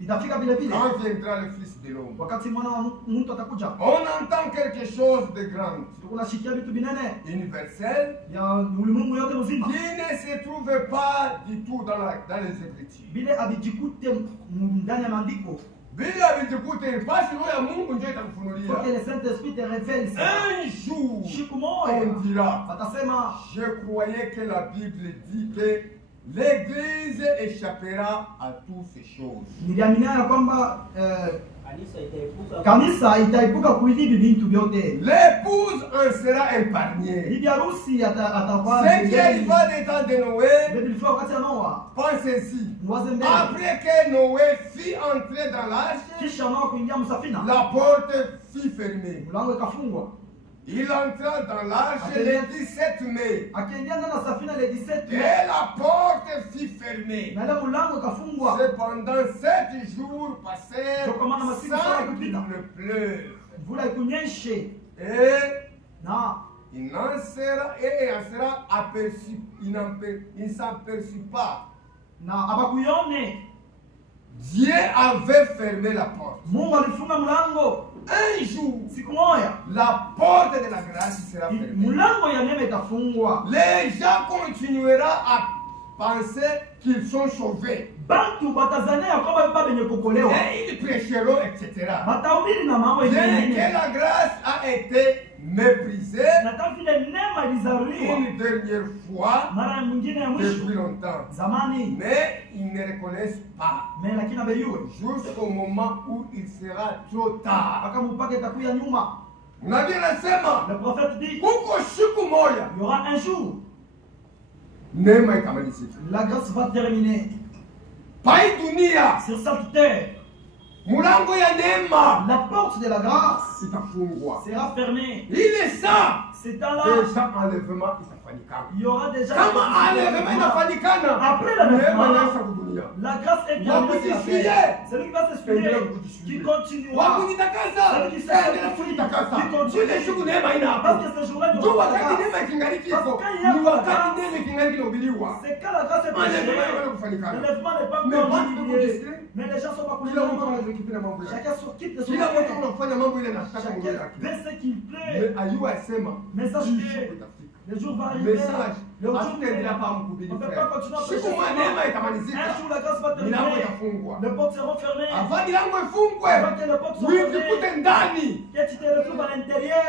itafika vile vile quand viendra le fils de l'homme. Wakati mwana wa mtu atakuja. On entend quelque chose de grand. Tunasikia vitu binene. Universel. Ya ulimwengu yote mzima. Qui ne se trouve pas du tout dans les Écritures. Bile abijikute ndani ya maandiko. Bile abijikute basi roho ya Mungu ndio itakufunulia. Pour que le Saint-Esprit te révèle ça. Un jour, on dira, atasema, je croyais que la Bible dit que l'Église échappera à toutes ces choses. Niliamini ya kwamba kanisa itaepuka kuivivi vitu vyote. L'épouse en sera épargnée. Bibi harusi atakuwa. Ce qui arriva des temps de Noé. Bilifika wakati ya Noa. Pensez-y. Après que Noé fut entré dans l'arche, kisha Noa kuingia msafina, la porte fut fermée. Mlango ikafungwa. Il entra dans l'arche le 17 mai. Akaingia ndani ya safina le 17 mai. Et la porte fut fermée. Na ile mlango ikafungwa. Cependant 7 jours passèrent sans qu'il ne pleuve. Mvula ikunyeshe. Et na il n'en sera aperçu. Il ne s'aperçut pas. Na abakuyone. Dieu avait fermé la porte. Mungu alifunga mlango. Un jour, siku moja, la porte de la grâce sera fermée. Mlango ya neema itafungwa. Les gens continueront à penser qu'ils sont sauvés. Bantu batazania kwamba baba benye kukolewa. Et ils prêcheront, etc. Batahubiri na mambo mengine. Que la grâce a été méprisée na vile neema ilizaruriwa une dernière fois mara nyingine ya mwisho depuis longtemps. Zamani. Mais ils ne reconnaissent pas. Mais lakini abayue jusqu'au moment où il sera trop tard. Akamupaka itakuya nyuma. Nabii anasema, le prophète dit, huko siku moja, il y aura un jour, neema itamalizika. La grâce va terminer. Pai dunia, sur cette terre, mulango ya neema, la porte de la grâce itafungwa, sera fermée. Il est ça. C'est là. Déjà enlèvement itafanyikana. Il y aura déjà. Kama enlèvement inafanyikana. Après l'enlèvement, la grâce est terminée. Celui qui va s'exprimer, qui continuera. Celui qui s'exprime, qui continue. Parce que ce jour-là, il y aura pas de grâce. C'est quand la grâce est prêchée, l'enlèvement n'est pas encore terminé. Mais les gens sont pas pour chacun s'occupe de son affaire. Chacun fait ce qu'il plaît. Mais sache que Le jour va arriver. Message. Le jour Hatutaendelea hapa mhubiri on ne peut frère. pas continuer à prêcher Siku seulement. neema itamalizika. Un jour la grâce va Milango terminer. itafungwa. Les portes seront fermées. Avant milango ifungwe. Avant que les portes soient fermées. Uijikute ndani. Que tu te retrouves à l'intérieur.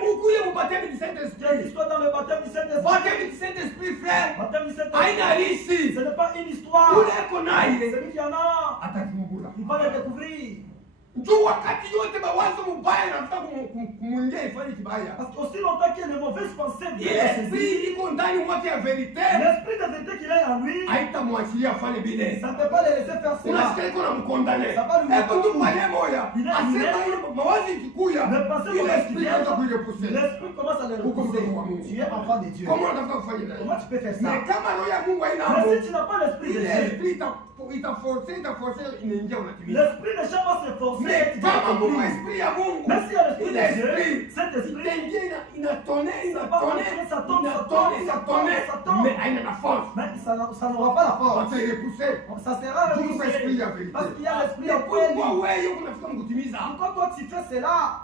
Ukuye mupateni du Que tu Saint-Esprit. sois dans le baptême du Saint-Esprit. Baptême du Saint-Esprit frère. Baptême du Haina Saint-Esprit. halisi. Ce n'est pas une histoire. Ule eko naye. Celui qui en a, Atavumbula. il va le découvrir. Juu wakati yote mawazo mubaya nafuta kumwingia ifanye kibaya. Parce qu'aussi longtemps qu'il y a de mauvaises pensées, Ile esprit iko ndani mwake ya verite. l'esprit de vérité qu'il a en lui, Haitamwachilia afanye bile. ça ne peut pas le laisser faire cela. Unasikia iko na mkondane. Ça va lui Eko tu pale moya. Il a- Asema ile mawazo ikikuya. Ne pensez Ile pas ce esprit qu'il y a. inaanza kuirepousser. L'esprit commence à le Huko repousser. mtoto wa Mungu. Tu es enfant de Dieu. Comment unataka kufanya naye? Comment tu peux faire ça? Mais kama roho ya Mungu haina Mais hapo. si tu n'as pas l'esprit de Ile Dieu, esprit itaforce inaingia unatimiza. l'esprit ne cherche pas à se forcer. Mais tu dois kama Mungu accomplir. esprit ya Mungu. Mais s'il y a l'esprit Ile de Dieu, esprit cet esprit, itaingia inatone ça tombe, inatone mais haina na force. mais ça n'aura pas la force. Watairepousser. Ça sera Juu kwa esprit ya repoussé. verite. Parce qu'il y a l'esprit de Pourquoi kweli. wewe unafika mkutimiza? Quand toi tu fais cela,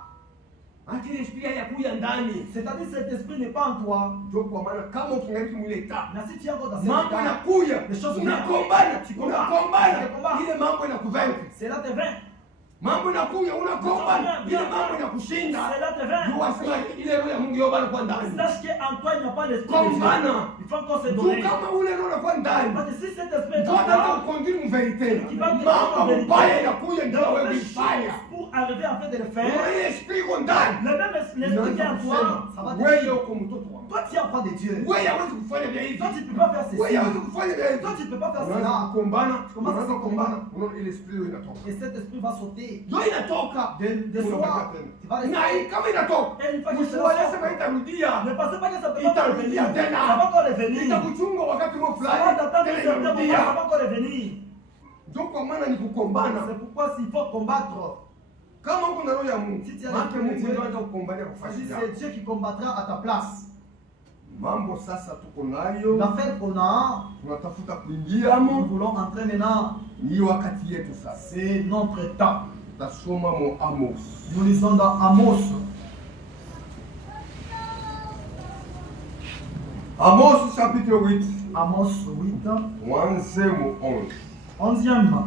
Akili esprit hayakuya ndani. c'est-à-dire cet esprit n'est pas en toi. Ndio kwa maana kama ukingaliki mwile taa. Mais si tu es encore dans cet Mambo état, inakuya. Les choses Unakombana, Tu combats. unakombana. Tu combats. Ile mambo inakuvaincre. cela te vainc. Mambo inakuya unakombana. Ile mambo inakushinda. Cela te vainc. Ndio wasema ile roho ya Mungu yoba kwa ndani. Sache qu'en toi il n'y a pas l'esprit de Dieu. Combana. Il faut encore se Ndio donner. kama ule roho kwa ndani. Parce que si cet esprit est Ndio en nataka toi, kukonduire mu verite. qui va te Mambo donner mabaya inakuya ndio dans wewe les bifanya. choses pour arriver en fait de le Roho faire, ya esprit iko ndani. le même l'esprit qui est en toi, ça va te Wewe dire. uko mtoto wa Mungu. Toi tu es enfant de Dieu. Wewe hawezi kufanya vya hivi. Toi tu ne peux pas faire Wewe ceci. hawezi kufanya vya hivi. Toi tu ne peux pas faire Unaanza cela. kukombana, Commence à unaanza se kukombana, unaona ile esprit hiyo inatoka. Et cet esprit va sauter Ndio inatoka. de soi. Tu vas Na rester. hii kama inatoka. Et une fois que cela Usiwaje sort, sema itarudia. ne pensez pas que ça peut Il t'a pas revenir revenir. tena. Ça va encore revenir. Itakuchunga wakati mwa Ça va fulani. t'attendre Tena un certain moment, inarudia. ça va encore revenir. Ndio kwa maana ni kukombana. C'est pourquoi s'il faut combattre, Kama uko na roho ya Mungu, Si tu as maana l'esprit de Mungu Dieu, ndio anaweza kukombania kwa c'est faida. Dieu qui combattra à ta place. Mambo sasa tuko nayo. L'affaire qu'on a, Tunatafuta nous kuingiamo. voulons entrer maintenant, Ni wakati yetu sasa. c'est notre temps. Tasoma mo Amos. Nous lisons dans Amos. Amos chapitre 8. Amos 8, Mwanze mo 11. 11e.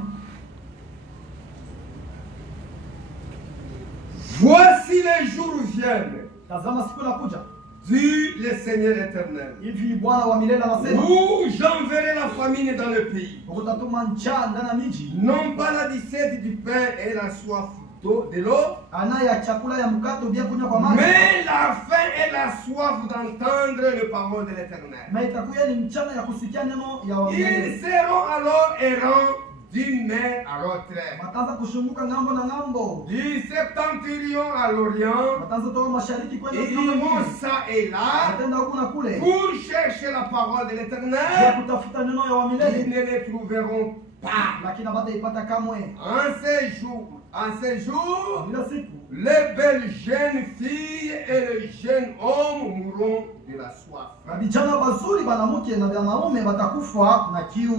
Voici les jours viennent, Tazama siku inakuja, dit le Seigneur éternel, hivi Bwana wa milele anasema, où j'enverrai la famine dans le pays. kutatuma njaa ndani ya miji, Non pas la disette du pain et la soif de l'eau, ana ya chakula ya mkate ubia kunywa kwa maji, mais la faim et la soif d'entendre les paroles de l'éternel. na itakuya ni mchana ya kusikia neno ya wa Ils milele. seront alors errants d'une mer à l'autre, Wataanza kushunguka ngambo na ngambo, du septentrion à l'orient, wataanza toka mashariki kwenda ils upande iront mwingine, ça et là watenda huku na kule, pour chercher la parole de ya l'éternel. kutafuta neno ya wa Ils milele, ne les trouveront pas. lakini hawataipata kamwe. En ces jours, Bila siku les belles jeunes filles et les jeunes hommes mourront de la soif. na vijana wazuri banamuke na wanaume watakufa na kiu.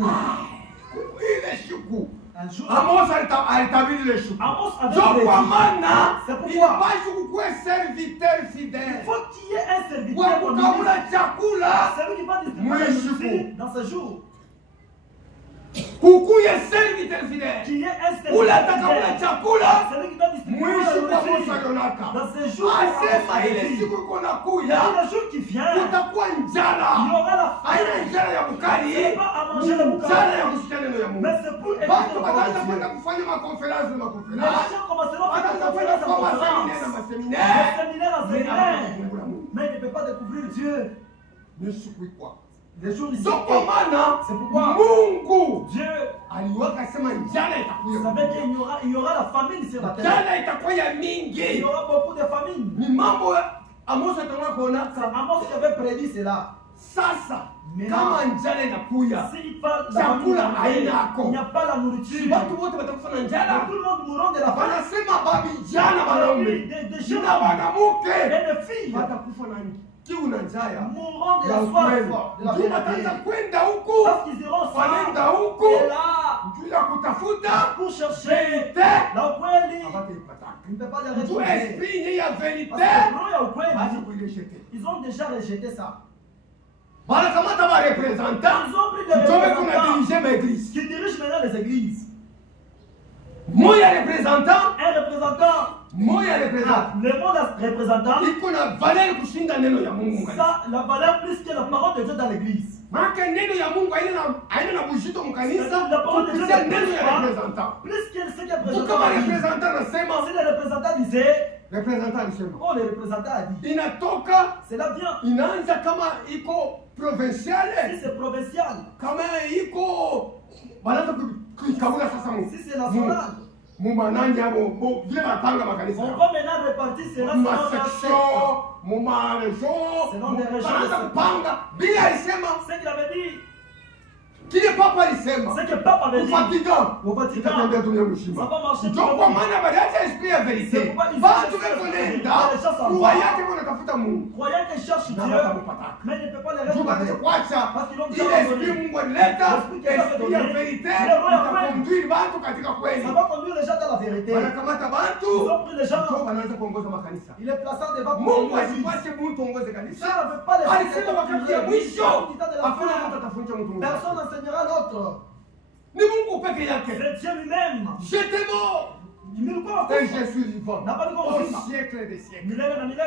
Ile shuku. Un jour, Amos alitabiri ile shuku. Amos avait Donc prédit. kwa maana C'est pourquoi ilipaswa kukuwe serviteur il fidèle. faut qu'il y ait un Kwa serviteur au milieu. kukabula chakula, Celui qui va distribuer Moi, la je suis nourriture dans ce jour. kukuye serviteur fidèle. Qu'il y ait un Ule serviteur atakabula fidèle. chakula, Celui qui va distribuer la mwishi kwa Musa nourriture. Yonaka. Dans ce jour, Asema ile il siku iko y nakuya, a le jour qui vient. kutakuwa Il y njala. aura la Haina faim. njala ya bukari, C'est pas à manger le boucan. njala ya kusikia neno ya Mungu. Mais c'est pour éviter Watu le wataanza combat de kwenda Dieu. kufanya makonferensi na Les makonferensi. gens commenceront à faire Wataanza des kwenda conférences en kwa maseminaire na conférence. maseminaire. Les séminaires en Mais séminaire. hawatakumbura Mungu. Mais il ne peut pas découvrir Dieu. Ni siku ikwa. Les jours ici. So kwa maana C'est pourquoi Mungu Dieu aliwaka sema njala itakuya. savait qu'il y aura la famine sur la terre. Njala itakuwa ya Il mingi. y aura beaucoup de famine. Ni mambo Amos ataona kuona C'est Amos qui avait prédit cela. sasa Mais kama non. njala inakuya. S'il parle de la Chakula famine, hainako. il n'y a pas la nourriture. Watu wote watakufa na njala. Tout le monde mourra de la faim. Wanasema babijana wanaume Des jeunes na wanamuke et des filles watakufa na kiu na njaa mourront de ya la soif, ukweli. de la Ndio wataanza vérité. kwenda huku Parce qu'ils iront wanaenda sans. huku Et là, pour chercher la ukweli. Il ne peut pas les retrouver. Parce que ils ont déjà rejeté ça. Ils ont pris des représentants qui dirigent maintenant les églises. Un représentant, le mot représentant, ça la valeur plus que la parole de Dieu dans l'église. La parole de Dieu est plus que ce que le représentant. Si le représentant disait, oh, le représentant a dit, cela vient. Si c'est provincial, si c'est national, on va maintenant répartir cela selon des régions. C'est qu'il avait dit. C'est que Papa avait dit au Vatican, ça va marcher. C'est pourquoi croyant qu'ils cherchent Dieu, mais il ne peut pas les retrouver parce qu'ils l'ont déjà abandonné. Ça va conduire les gens dans la vérité. Ils ont pris les gens. Il est plaçant devant pour nous. Si on ne veut pas les personne n'enseignera l'autre. C'est Dieu lui-même. Je t'aime. Et je suis vivant au siècle des siècles. Il est vivant.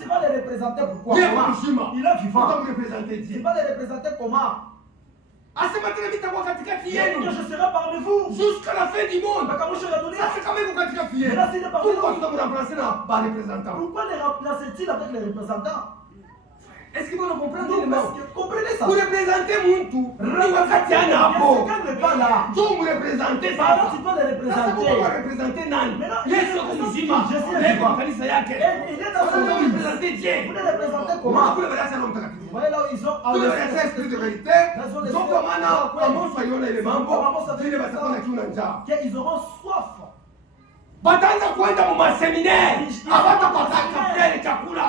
Tu vas les représenter pourquoi? Il est vivant. Tu vas les représenter comment? Je serai parmi vous jusqu'à la fin du monde. Ça c'est quand même pourquoi tu dois me remplacer là par représentant? Pourquoi les remplacer-t-il avec les représentants? Est-ce que vous comprenez? Comprenez ça. Vous représentez Muntu. Quand n'est pas là. Tu me représentez ça. Alors tu dois les représenter. Vous représenter Nan. Il est dans Vous son nom. Vous les représentez comment? Voyez là où ils ont qu'ils auront soif. Bataanza kwenda mu maseminaire abatapata frère chakula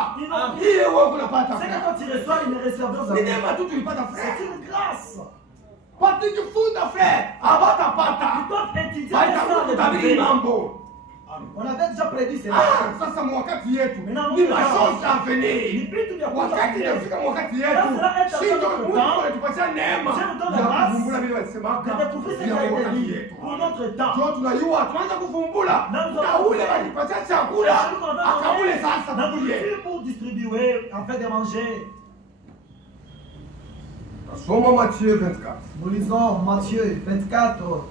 ile wewe unapata c'est quand tu reçois une réserve ni neema tu tulipata frère c'est une grâce patijifunza frère abatapata tu dois étudier ça mambo. On avait déjà prédit cela. Sasa mwakati yetu ni mashosha venir. Wakati inafika mwakati yetu sio Mungu anatupatia neema ya kuvumbula vile walisemaka pour notre temps. Tunajua tunaanza kuvumbula na ule walipatia chakula akabule sasa pour distribuer en fait de manger. Soma Matthieu 24. Nous lisons Matthieu 24.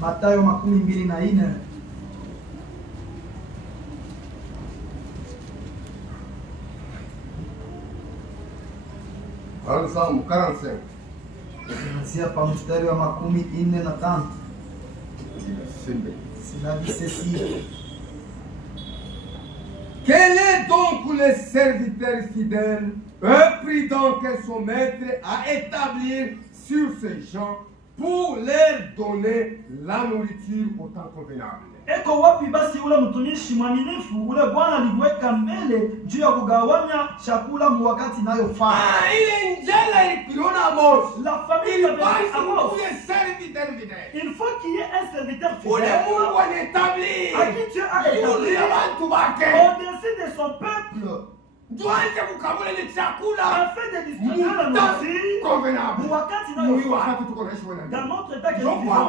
Mathayo 24. Salmo 45. Kuanzia pa mstari wa 45. Cela dit ceci. Quel est donc le serviteur fidèle, prudent que son maître à établir sur ces gens pour leur donner la nourriture au temps convenable? Eko wapi basi ule mtumishi mwaminifu ule Bwana aliweka mbele juu ya kugawanya chakula mu wakati inayofaa. Ile njala iliona Amos. La famille de Amos. Il faut qu'il y ait un serviteur fidèle. Ule Mungu anétabli. À qui Dieu a établi au-dessus de son peuple. Tuanze kukabula ile chakula afin de distribuer la nourriture convenable. Wakati na wakati tuko naishi wana. Dans notre état que nous vivons.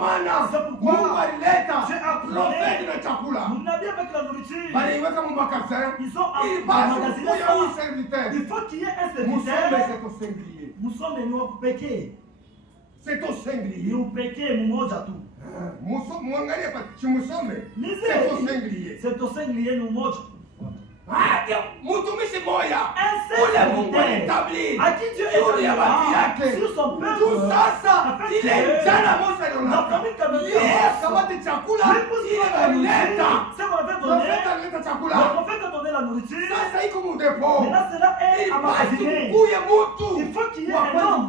Mungu alileta prophète na chakula. Mnabii avec la nourriture. Bali iweka mu makasa. Ils ont emmagasiné un serviteur. Il faut qu'il y ait un serviteur. C'est au singulier. Nous sommes nous péchés. C'est au singulier. Nous péchés mmoja tu. Muangalie hapa chimusome. C'est au singulier. C'est au singulier nous mmoja. Mtumishi moja ule Mungu alitabli juu ya watu yake juu sasa ile jana Musa aliona kamati chakula ile walileta profeta alileta chakula sasa iko mudepo ili kuye mutu il faut qu'il y ait un homme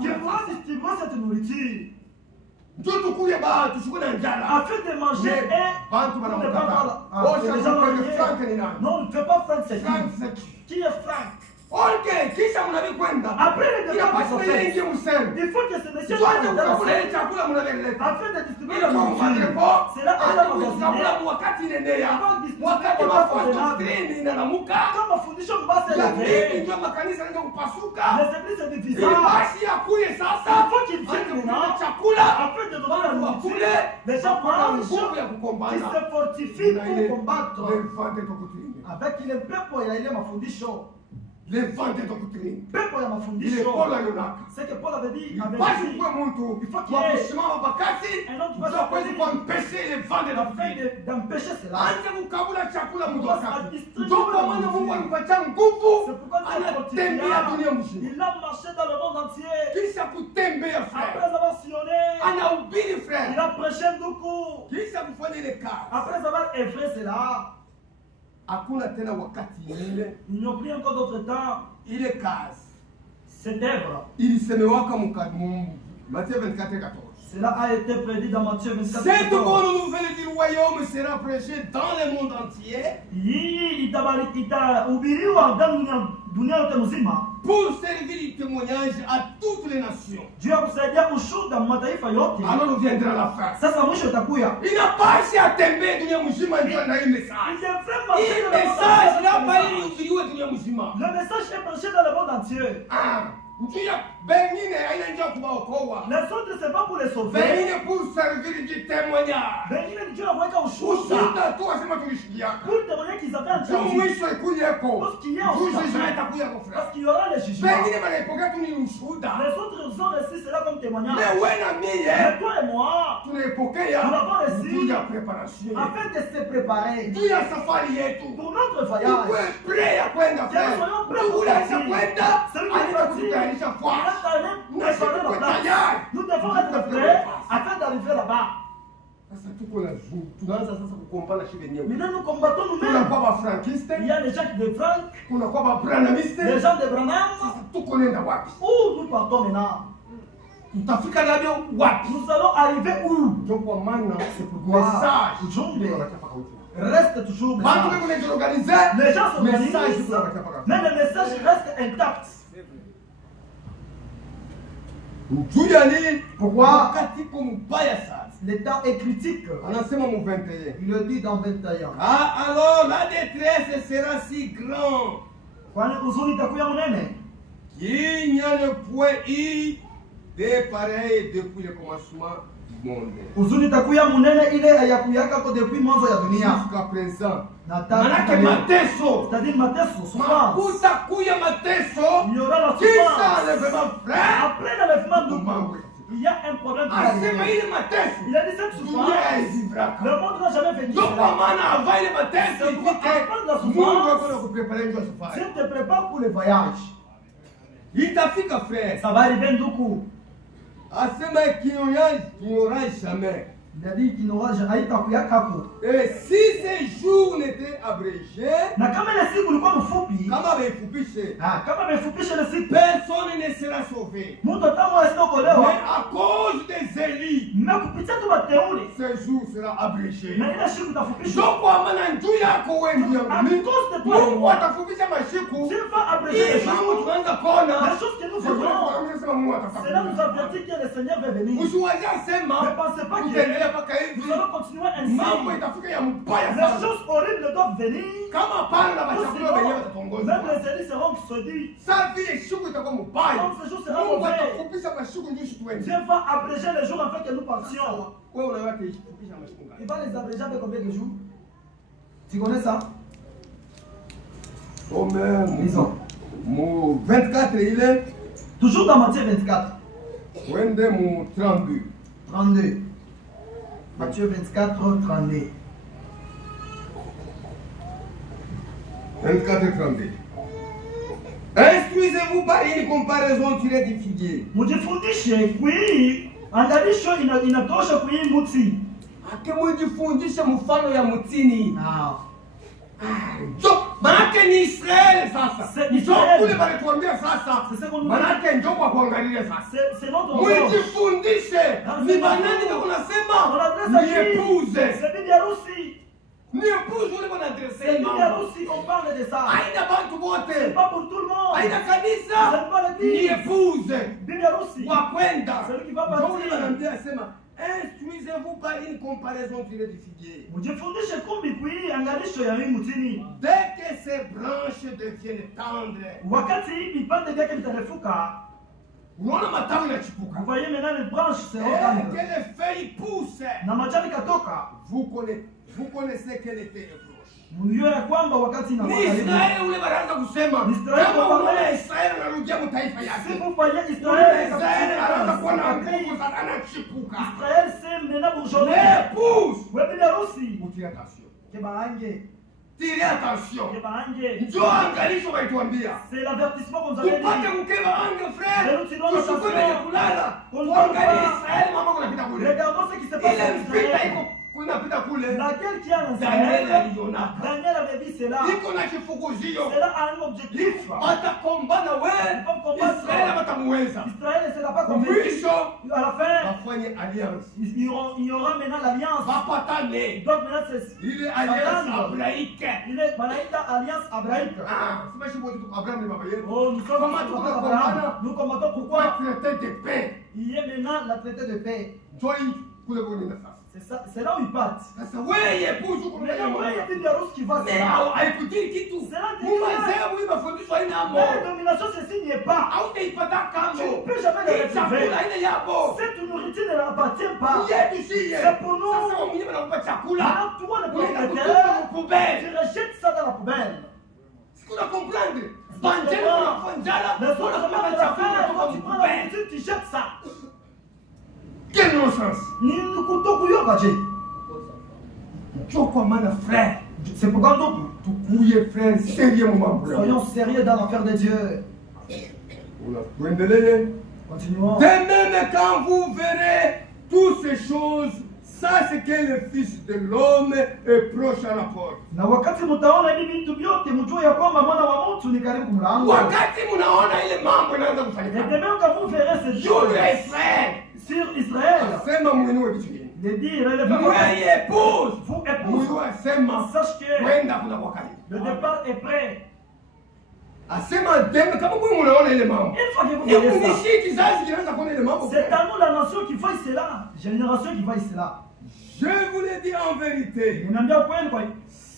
qui va distribuer cette nourriture. Ndio tukule ba tushukue na njala. Afin de manger et bantu banamkata. Non, ne fais pas Frank c'est qui est Frank? Ok, kisha mnavikwenda. Après le départ de il faut que ce monsieur afin de distribuer la nourriture. C'est là wakati nenea. Wakati mafundisho inanamuka. Comme mafundisho mbasa ya ndio makanisa ndio kupasuka. Les églises se divisent. Basi akuye sasa. Il faut qu'il vienne maintenant chakula. Afin de donner la nourriture. Les gens mangent. Qui se fortifient pour combattre. Avec le peuple ya ile mafundisho. Les ventes de doctrine. Pepo ya mafundisho. C'est que Paul avait dit. Il faut qu'il y ait un homme qui va empêcher les ventes de doctrine. D'empêcher cela. C'est pourquoi il a marché dans le monde entier. Après avoir sillonné, il a prêché beaucoup. Après avoir œuvré cela, il n'y a plus encore d'autre temps. Cette œuvre. Matthieu 24:14. Cela a été prédit dans Matthieu 24. Cette bonne nouvelle du royaume sera prêchée dans le monde entier. Pour servir du témoignage à toutes les nations. Alors nous viendra la fin. Il n'a pas assez à tember dunia mzima ndio na hii message. Hii message là pas ilihubiriwa dunia mzima. Le message est prêché dans le monde entier. Njia bengine haina njia kuwaokoa. Les autres c'est pas pour les sauver. Bengine pour servir du témoignage. Bengine ndio waweka ushuhuda. Ushuhuda tu wasema tulishikia. Pour témoigner qu'ils attendent Dieu. Mwisho ikujeko. Parce qu'il y a un Parce qu'il y aura les jugements. Bengine wanapokea tu ni ushuhuda. Les autres ont reçu cela comme témoignage. Mais wewe na mie. Mais toi et moi. Tunapokea. Nous l'avons reçu. Pour la préparation. Afin de se préparer. Pour la safari yetu. Pour notre voyage. Pour être prêt à kwenda frère. Soyons prêts pour kwenda. Nous devons être prêts afin d'arriver là-bas. Maintenant nous combattons nous-mêmes. Il y a les gens de Frank, les gens de Branham. Où nous partons maintenant? Nous allons arriver où? Reste toujours message. Les gens s'organisent, mais le message reste intact. Pourquoi? Le temps est critique. Il le dit dans 21. Alors la détresse sera si grande qu'il n'y a le point eu de pareil depuis le commencement du monde. Jusqu'à présent. Manake mateso. C'est-à-dire mateso, souffrance. Kutakuya mateso. Il y aura la souffrance. Après l'enlèvement du monde, il y a un problème. Il a dit cette souffrance. Le monde n'a jamais vécu. Donc, avant la souffrance, si tu te prépares pour le voyage, ça va arriver un coup. Qu'il n'y aura jamais. Il a dit qu'il n'aura jamais. Et si ces jours n'étaient abrégés, personne ne sera sauvé. Mais à cause des élus, ce jour sera abrégé. Donc, cela nous avertit que le Seigneur va venir. Ne pensez pas que nous allons continuer ainsi. Les choses horribles doivent venir. Même les élus seront saudis. Comme ce jour sera mauvais, Dieu va abréger les jours afin que nous partions. Il va les abréger avec combien de jours? Tu connais ça? Disons. 24, il est. Toujours dans Matthieu 24. 32. 32. Matthieu 24, 32. 24 et 32. Instruisez-vous par une comparaison tirée du figuier. Mujifundishe kui angalisho inatosha kui mti. Mujifundishe mfano ya mtini. Manake ni Israeli sasa. C'est Njoo Israël. kule walituambia sasa. C'est ce qu'on nous dit. Manake njoo kwa kuangalia sasa. C'est notre rôle. Mwijifundishe. Ni banani ndio On unasema adresse à ni qui? épouse. C'est bibi harusi. Ni épouse ule bwana C'est adresse bibi mama. harusi qu'on parle de ça. Haina bantu C'est wote. pas pour tout le monde. Haina Vous kanisa. n'êtes pas Ni l'église. épouse. Bibi harusi. Wa kwenda. Celui qui va Njoo partir. ule wanaambia sema instruisez-vous par une comparaison tirée du figuier. Mujifundishe kumbi kui angalisho ya mimi mutini. Dès que ces branches deviennent tendres, Wakati vipande vyake vitarefuka, unaona matawi yanachipuka. vous voyez maintenant les branches Et seront tendres. que les feuilles poussent. Na majani katoka. Vous connaissez quel était le proche. Mnajua ya kwamba wakati na Ni magharibi. Israeli ule baraza kusema Ni Israeli kama kwa unaona wale. Israeli anarudia mtaifa Si yake. vous voyez Ule Israël, Israeli anaanza kuwa na Israël, nguvu sana anachipuka. c'est maintenant bourgeonné. L'épouse. Wewe bibi harusi. Utie attention. Kebaange. Tirez attention. Kebaange. Njoo angalisho walituambia. C'est l'avertissement qu'on nous avait Tupate dit. kukeba ange frère. Leo tunaona Tuchukue attention. venye kulala. Qu'on Tuangalie voit. Israeli mama kunapita kule. Regardons ce qui se passe Ile en vita iko Israël. kunapita kule. Laquelle qui a un Daniel Israël. alionaka. Daniel avait dit cela. Iko na kifukuzio. Cela a un objectif. Watakombana we. Israeli watamuweza. Israël ne sera pas convaincu. Mwisho À la fin, wafanye alliance. il y aura maintenant l'alliance. Wapatane. Donc maintenant, c'est Ile alliance abraïque. il est Malaïta alliance abraïque. Ah, sema shi wote Abraham ni baba yetu. Oh, nous sommes Comment tu peux comprendre? Nous combattons Kwa pourquoi traité de paix. il y a maintenant la traité de paix. Join kule kwenye nafasi. C'est là où ils partent. Sasa wewe épouse uko Mais non, il y a des Biarros qui vont Mais haikutiri kitu. Mungu azee mafundisho haina La ambo. domination se signe pas. Hautaipata Tu ne kambo. peux jamais le Hii chakula retrouver. haina yabo. Cette nourriture ne leur appartient pas. Yetu siye. C'est pour nous. Sasa wewe mwenyewe unakupa chakula. Maintenant, toi, le Unaenda kutupa propriétaire, mpubele. tu rejettes ça dans la poubelle. Sikuna comprendre. Banjeni unakuwa njala. Les autres Unapata de la chakula fin, kutoka quand tu prends la mpubele. nourriture, tu jettes ça. Quel non-sens. Ni kutokuyoka je. Njoo kwa maana frère. C'est pourquoi nous Tukuye frère sérieux mu mambo. soyons sérieux dans l'affaire de Dieu. Tuendelee. Continuons. De même quand vous verrez toutes ces choses, ça c'est que le Fils de l'homme est proche à la porte. Na wakati mtaona hivi vitu vyote mjue ya kwamba mwana wa mtu ni karibu mlango. Wakati mnaona ile mambo inaanza Et kufanyika. demain quand vous verrez ces Juu choses ya Israeli. sur Israël, Asema mwenyewe vitu gani? les dire, les Mwenye épouse. vous épouse, Mwenyewe asema sache que kwenda kuna wakati. le départ est prêt. Asema deme kama mwenye mnaona ile mambo. Une fois que vous Ni voyez ça, kunishi kizazi kinaanza kuona ile mambo. c'est à nous la nation qui voit cela, génération qui voit cela. Je vous le dis en vérité. Niambia ukweli kwa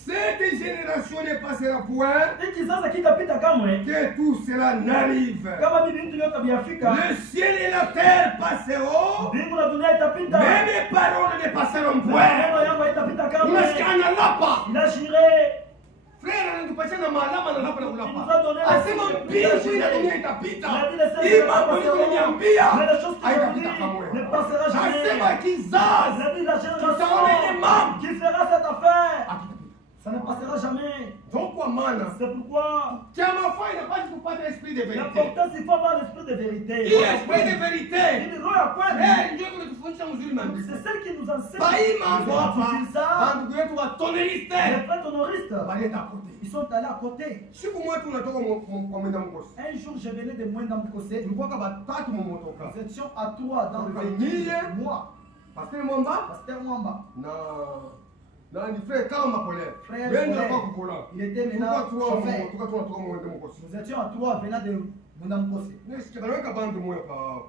Cette génération ne passera point hii kizazi kitapita kamwe que tout cela n'arrive. kama bibi vitu vyote viafika. Le ciel et la terre passeront, Mbingu na dunia itapita. mais mes paroles ne passeront Maneno point. yangu haitapita kamwe. Unasikia analapa. Il a juré. Frère anatupatia na maalama analapa na kulapa. Asema mbingu na dunia itapita. Hii mambo iko inaniambia haitapita kamwe. Ne passera jamais. Asema kizazi Il a dit la génération kitaona ile mambo. qui fera cette affaire. Hakitapita. Ça ne passera jamais. Donc kwa maana C'est pourquoi chama faa inapaswa kupata esprit de vérité. l'important c'est faut avoir l'esprit de vérité. Hii esprit de vérité. Ili roho ya kweli. Ndio kunatufundisha mzuri maandiko. C'est celle qui nous enseigne. Bai mambo hapa. ça. Bandugu yetu wa toneriste. Les frères honoristes, Walienda kote. ils sont allés à côté. Siku moja tunatoka kwa mwenda mkosi. Un jour, je venais de Mwenda Mkose. Tulikuwa kama batatu mu motoka. Nous étions à trois dans le Famille. véhicule. Moi, Pasteur Mwamba Pasteur Mwamba, na ni frère kama pole. Frère Yeye Pole. ndio kukola. il était maintenant chauffeur. Tunatoka mwenda mkosi. Nous étions à trois venant de Mwenda Mkose. Nisikia anaweka bando moja kwa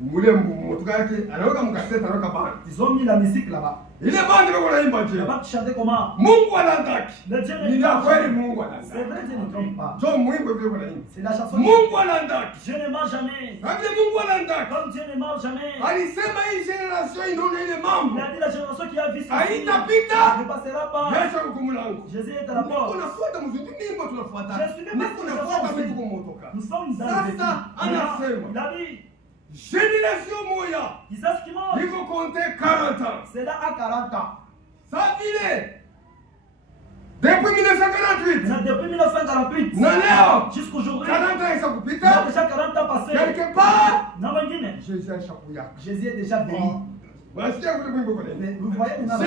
mule motoka yake, anaweka mkaseti, anaweka bando. Ils ont mis la musique là-bas. Ile bando iko naimba je. Là-bas, tu chantais comment? Mungu anataki. Le Dieu ne Ni trompe kweli pas. Mungu C'est anataki. vrai, Dieu ne trompe pas. Jo mwimbo vile kwa naimba. C'est la chanson. Mungu anataki. Dieu ne ment jamais. Kabla Mungu anataki. Comme Dieu ne ment jamais. Alisema hii generation inaona ile mambo. Il a dit la génération qui a vu ça. Haitapita. Ne passera pas. Yesu yuko mlango. Jésus est à la porte. Unafuata mzungu nyimbo tunafuata. Je suis même Niko nafuata vitu kwa motoka. Nous sommes dans Ça, le vécu. ça, anasema. Il a dit, Generation moya kizazi kimoja. iko compte 40 ans. C'est là à 40 ans. Ça vile. Depuis 1948. Maintenant, depuis 1948 Na leo jusqu'aujourd'hui, 40 ans isa il y a kupita. déjà 40 ans passés. Quelque part Na wengine, Jésus alishakuya. Jésus est déjà venu. Vous voyez maintenant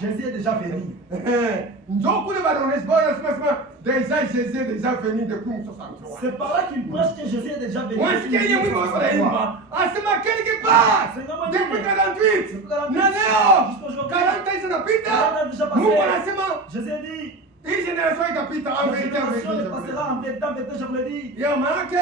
Jésus est déjà venu. C'est par là qu'il prêche que Jésus est déjà venu. Jésus a dit hii génération itapita en vérité, passera en vérité, je vous le dis. Ya maanake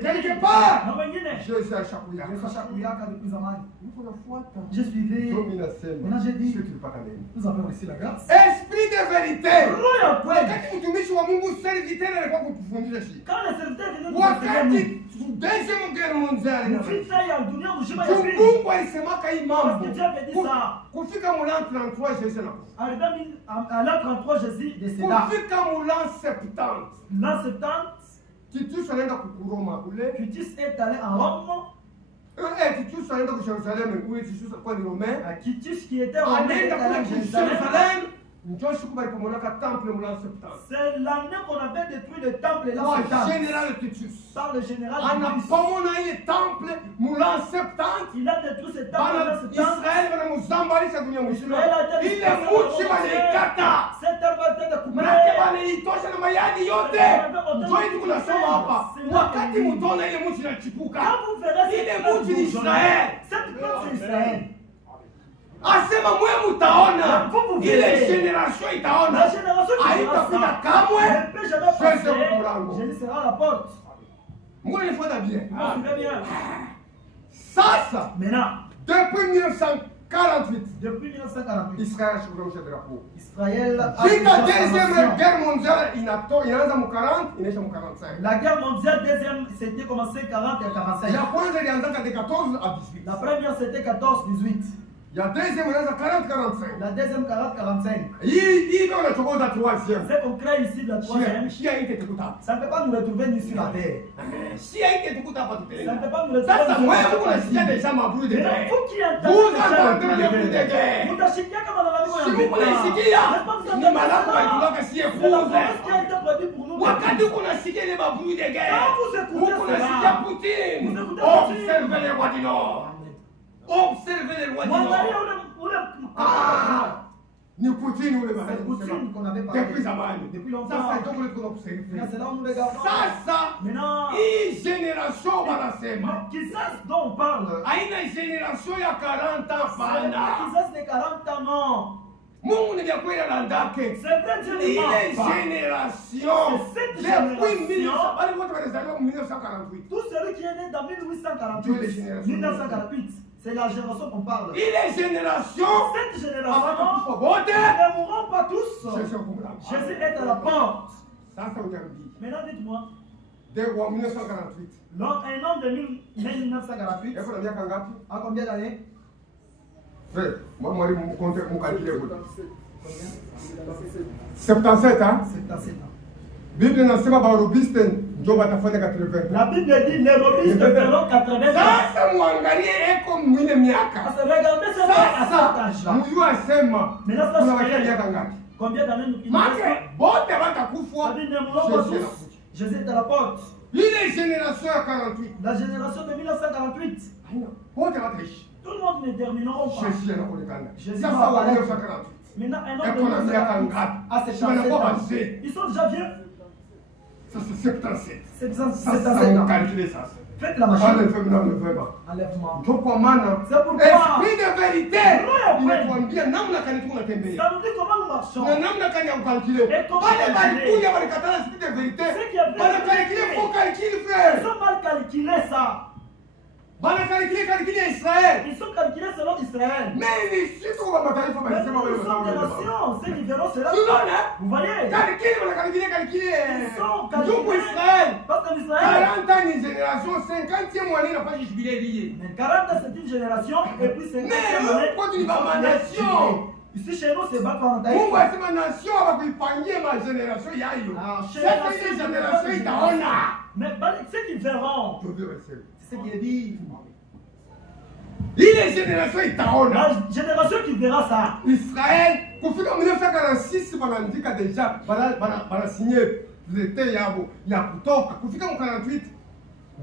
quelque part na wengine Yesu ashakuya. Yesu ashakuyaka depuis zamani. Niko nafuata. Je suivais. Mimi nasema. Maintenant j'ai dit sisi tulipata nini? nous avons reçu la grâce. Esprit de vérité. Roho ya kweli. Wakati mtumishi wa Mungu serviteur alikuwa kutufundisha shi. Quand le serviteur venait Wakati deuxième guerre mondiale vita ya dunia mzima ya pili. Mungu alisemaka hii mambo. Parce que Dieu avait dit ça. Kufika mu l'an 33 Jésus anakufa. Arrivé à l'an 33 Jésus décéda. Kufika mu l'an 70. L'an 70 Titus anaenda kukuroma kule. Titus est allé en Rome. Titus anaenda ku Jerusalem, où Titus alikuwa ni Romain. Titus qui était romain est allé à Jérusalem. C'est l'année qu'on avait détruit le temple là. Général Titus. Par le général Titus. Il a détruit ce temple là. Israël a été asema mwe mutaona ile generation itaona haitafika kamwe je serai à la porte. Mungu anifuata bien. Sasa maintenant depuis 1948 Israël a changé de drapeau. Israël a deuxième guerre mondiale inaanza mu 40 inaisha mu 45. La guerre mondiale deuxième c'était commencé 40 et 45. Ya kwanza ilianza de 14 à 18. La première c'était 14 18. La deuxième inaanza 40 45. La deuxième 40 45. Hii ndio inachokoza troisième. C'est qu'on crée ici la troisième. Shia hii tukuta. Ça ne peut pas nous retrouver ni sur la terre. Shia hii tukuta hapa tutele. Ça ne peut pas nous retrouver. Sasa wewe unasikia déjà maburu de guerre. Vous qui entendez vous entendez le bruit de guerre. Mutasikia kama na nani si vous unasikia ni malaika walikuwa sie kuuza. Wakati unasikia ile maburu de guerre. Vous unasikia Poutine. Observez les rois du Nord. Observez les rois du Nord. Ni Poutine ule baba. Depuis zamani. Depuis longtemps. Sasa ndio kuna observer. C'est là où nous regardons. Sasa maintenant hii génération wanasema. Kizazi dont on parle. Haina génération ya 40 ans bana. Kizazi de 40 ans non. Mungu ni vyakwenda na ndake. C'est vrai Dieu ne ment pas. Génération. C'est cette génération. Bali wote walizaliwa mu 1948. Tout celui qui est né dans 1848. 1948. C'est la génération qu'on parle. Il est génération. Cette génération. Ils ne mourront pas tous. Jésus est à la porte. Maintenant dites-moi. De 1948. Un an de 1948. À combien d'années? Moi, je compte mon calcul. 77 ans. 77 ans. Bible nasema barobiste ndio watafanya 80. La Bible dit les robistes feront 80 ans. Sasa muangalie eko mwine miaka. Regardez ça à cet âge-là. Mungu asema tunawakia miaka ngapi? Combien d'années nous Maki bote watakufa. Jésus est à la porte. Ile génération ya 48. La génération de 1948. Bote wataishi. Tout le monde ne termineront pas. Jésus anaonekana. Jésus sasa wa 1948. Maintenant un homme de 1948. À ces gens ils sont déjà vieux. Ça c'est 77. 77 ans. Calculez ça. Faites la machine. Enlèvement. C'est pourquoi. Esprit de vérité. Inatuambia namna gani tunatembea. Ça nous dit comment nous marchons. Na namna gani ya kukalkule. Wale walikuja walikatana esprit de vérité. Wale calculer faut calculer frère. Ils ont mal calculé ça. Bana calculer Israël. Ils sont calculés selon Israël. Mais ici tout va mataifa basi sema wewe. Nous sommes des nations, ceux qui verront cela. Vous voyez? Calculer. Ils sont calculés. Israël. Parce qu'en Israël 40 ans une génération, 50e année n'a pas jubilé lié. 40 ans c'est une génération et puis 50e année. Mais quand tu vas ma nation. Ici chez nous c'est pas par Mungu asema nation abakuipangie ma génération yayo. Cette génération itaona. Mais ceux qui verront. C'est ce qui est dit. Ile génération itaona. La génération qui verra ça. Israël, kufika 1946 banaandika deja bana signer traité yabo ya kutoka. Kufika 48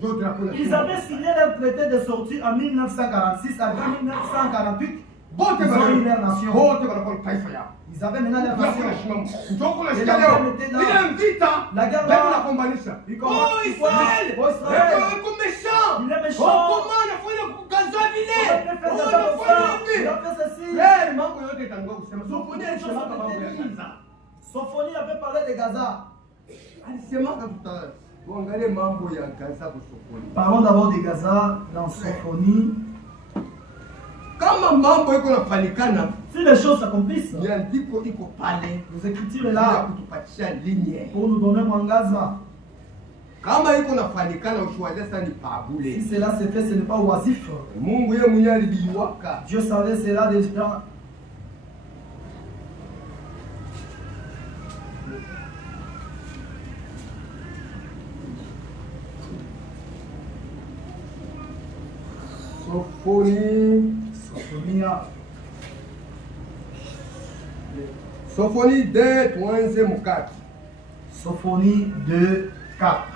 Ils avaient signé leur traité de sortie en 1946 à 1948. Ils ont eu leur nation. Ils avaient maintenant leur nation. La guerre là. Il est méchant. Sophonie avait parlé de Gaza. Parlons d'abord de Gaza dans Sophonie. Si les choses s'accomplissent, nous écritures là pour nous donner mon Gaza. Si cela se fait, ce n'est pas oisif. Dieu savait cela déjà. Sophonie 2, 4. Sophonie 2, 4.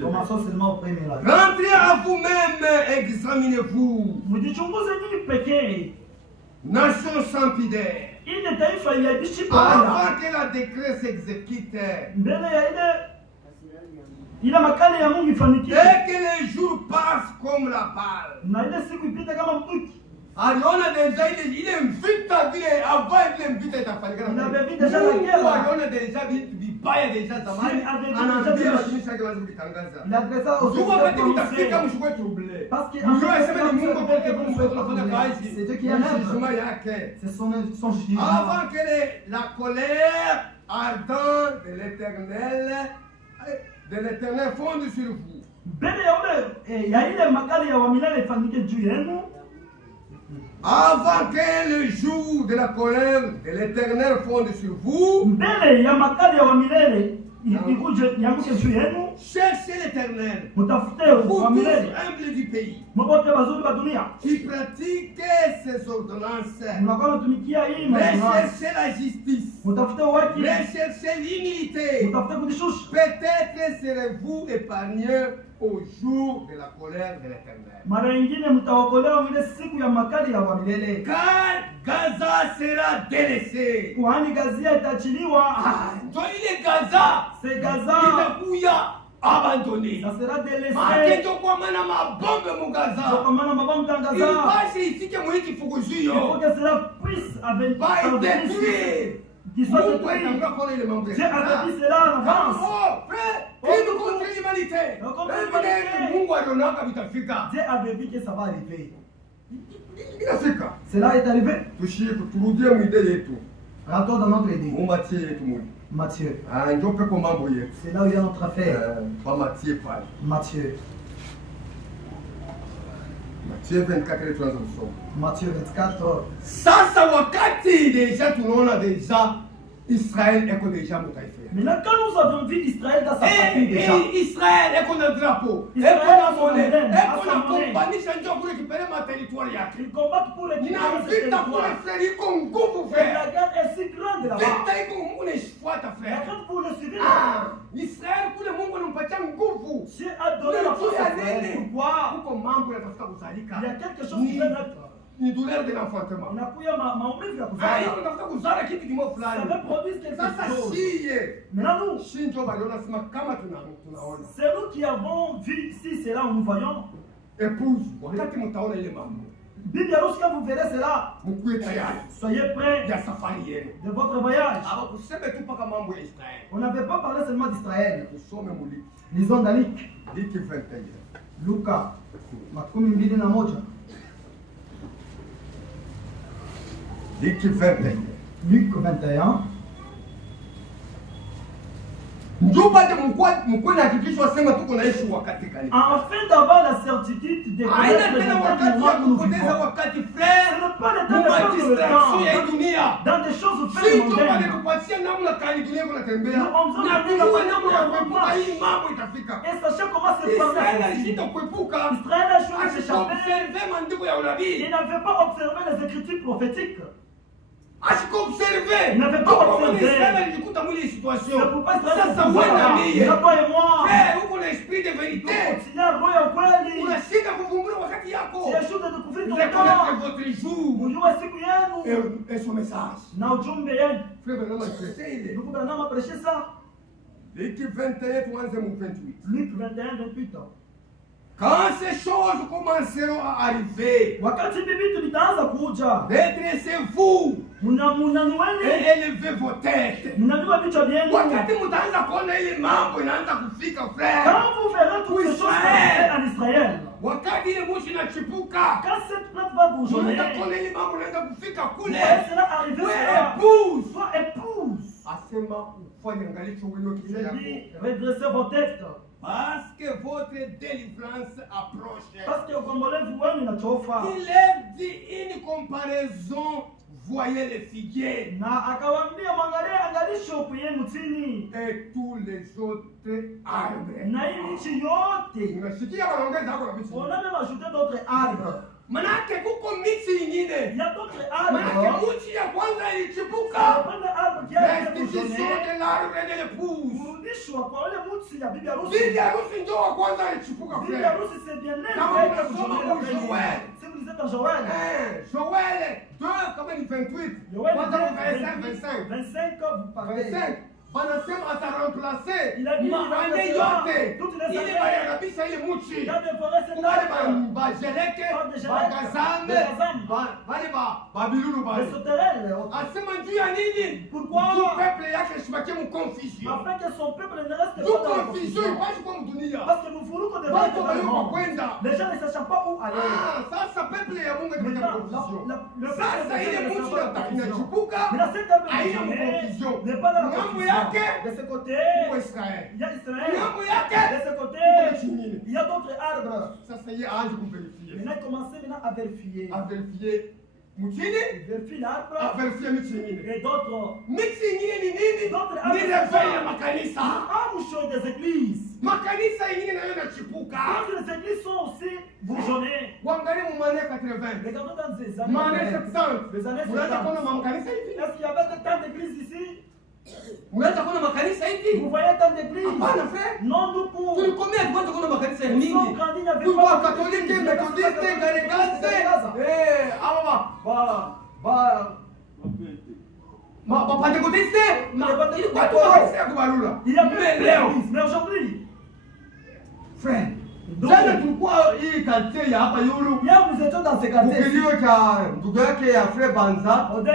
Commençons seulement au premier. Rentrez à vous-même, examinez-vous. Nation sans fidèle. Avant que la décret s'exécute. Et que les jours passent comme la balle. Aliona déjà, il invite ta vie avant il invite ta famille. Il avait vu déjà la guerre. Aliona déjà, vibaya déjà zamani. Anaambia watumishi wake waanze kutangaza. Il adressa aux utafika mshukue troublé. Parce que sema ni Mungu pekee kwa mshukue tunafanya kazi. C'est Dieu qui a yake. C'est son jugement. Avant que la colère ardente de l'Éternel fonde sur vous. Avant que le jour de la colère de l'Éternel fonde sur vous, cherchez l'Éternel, vous tous humbles du pays, qui pratiquez ses ordonnances, recherchez la justice, recherchez l'humilité. Peut-être serez-vous épargnés au jour de la colère de l'Éternel. Car Gaza sera délaissée. Il Gaza. C'est Gaza. Abandonné. Ça sera délaissé. Il faut que cela puisse avec qui soit détruit. Dieu avait dit cela en avance. Contre l'humanité. Dieu avait dit que ça va arriver. Cela est arrivé. Rentrons dans notre idée. Matthieu. C'est là où il y a notre affaire. Matthieu. Matthieu 24 Matthieu 24. Sasa wakati deja tunaona deja Israël eko deja mutaifa. Maintenant quand nous avons vu Israël dans sa partie déjà. Israël eko na drapeau. Eko na monnaie. Eko na kombanisha njoo kule kipele ma territoire yake. Ils combattent pour récupérer ses territoires. La guerre est si grande là-bas. Vita iko mune shfuata frère. Quand pour le suivre. Israël kule Mungu anampatia nguvu. Dieu a donné la force à Israël. Pourquoi? Uko mambo yanatafuta kuzalika. Il y a quelque chose qui fait naître. Ni douleur de l'enfantement. Unakuya maumivu ya kuzaa. Unatafuta kuzaa kitu kimoja fulani. Ça veut produire quelque chose. Sasa siye. Maintenant nous, shinjo baliona sema kama tunaona. C'est nous qui avons vu si c'est là où nous voyons. Épouse, wakati mtaona ile mambo. Bibi harusi quand vous verrez cela, mkuwe tayari. Soyez prêts ya safari yenu. De votre voyage. Aba kuseme tu paka mambo ya Israël. On n'avait pas parlé seulement d'Israël. Usome muliki. Lisons dans Luc. Luc 21. Luka. Makumi mbili na moja. Luc 21. Luc 21. Njupate mkwe na hakikisho sema tuko naishi wakati gani. Afin d'avoir la certitude de connaître le moment où nous vivons. Wakati frère. Ce n'est pas le temps de perdre le temps dans des choses faites mondaines. Et sachez comment se parler. Israël a choisi de s'échapper. Il n'avait pas observé les écritures prophétiques. Il n'avait pas observé. C'est pour pas Ça, toi et moi. uko na esprit de vérité. Unashika kuvumbura wakati yako. Reconnaître votre jour. Et son message. Frère Branham prêchait il est. Luc 21, 3e ou 28. Luc 21, 28. Quand ces choses commenceront à arriver, redressez-vous et élevez vos têtes. Wakati mutaanza kuona ile mambo inaanza kufika frère. Quand vous verrez toutes ces choses en Israël, wakati ile moshi inachipuka, quand cette plante va bourgeonner, mutaona ile mambo inaanza kufika kule. Cela arrive, épouse, soit épouse. Asema ufanye angalisho wewe kichwa yako. Redressez vos têtes. Parce que votre délivrance approche. Parce que il est dit une comparaison. Voyez les figuiers. Et tous les autres arbres. On a même ajouté d'autres arbres. Manake kuko miti ingine. Il y a d'autres arbres. Manake miti ya kwanza ilichipuka. Restitution de l'arbre de l'épouse. Bibi harusi ndio wa kwanza alichipuka. Bibi harusi c'est bien né. Kama unasoma kwa Joël. Si vous lisez dans Joël. Joël 2 comme 28. Joël 25. 25 vous parlez. 25. Wanasema ataremplacer il a dit ane yote toutes les ili barabisa ile muchi wale bajeleke bagazame wale babilulu bale asema njuu ya nini pourquoi peuple yake shibake mu confusion afin que son peuple ne reste pas dans la confusion ipashi kwa mdunia parce que nous voulons que les gens ne sachent pas où aller. Sasa peuple ya Mungu ikaenda confusion sasa ile muchi inachipuka haina mu confusion mambo ya de ce côté, il y a Israël. De ce côté, il y a d'autres arbres. Maintenant, commencez à vérifier. Vérifier l'arbre. Et d'autres. D'autres arbres. Des églises. Les églises sont aussi bourgeonnées. Regardons dans des années 70. Est-ce qu'il y avait tant d'églises ici? Vous voyez tant d'églises? Non, nous pour. Nous sommes grandis, il y avait pas de catholiques, méthodistes, il y avait l'église, mais aujourd'hui, frère, jana tulikuwa hii quartier ya hapa Yulu. Hier nous étions dans ce quartier. Kilio cha ndugu yake ya Frère Banza. On dit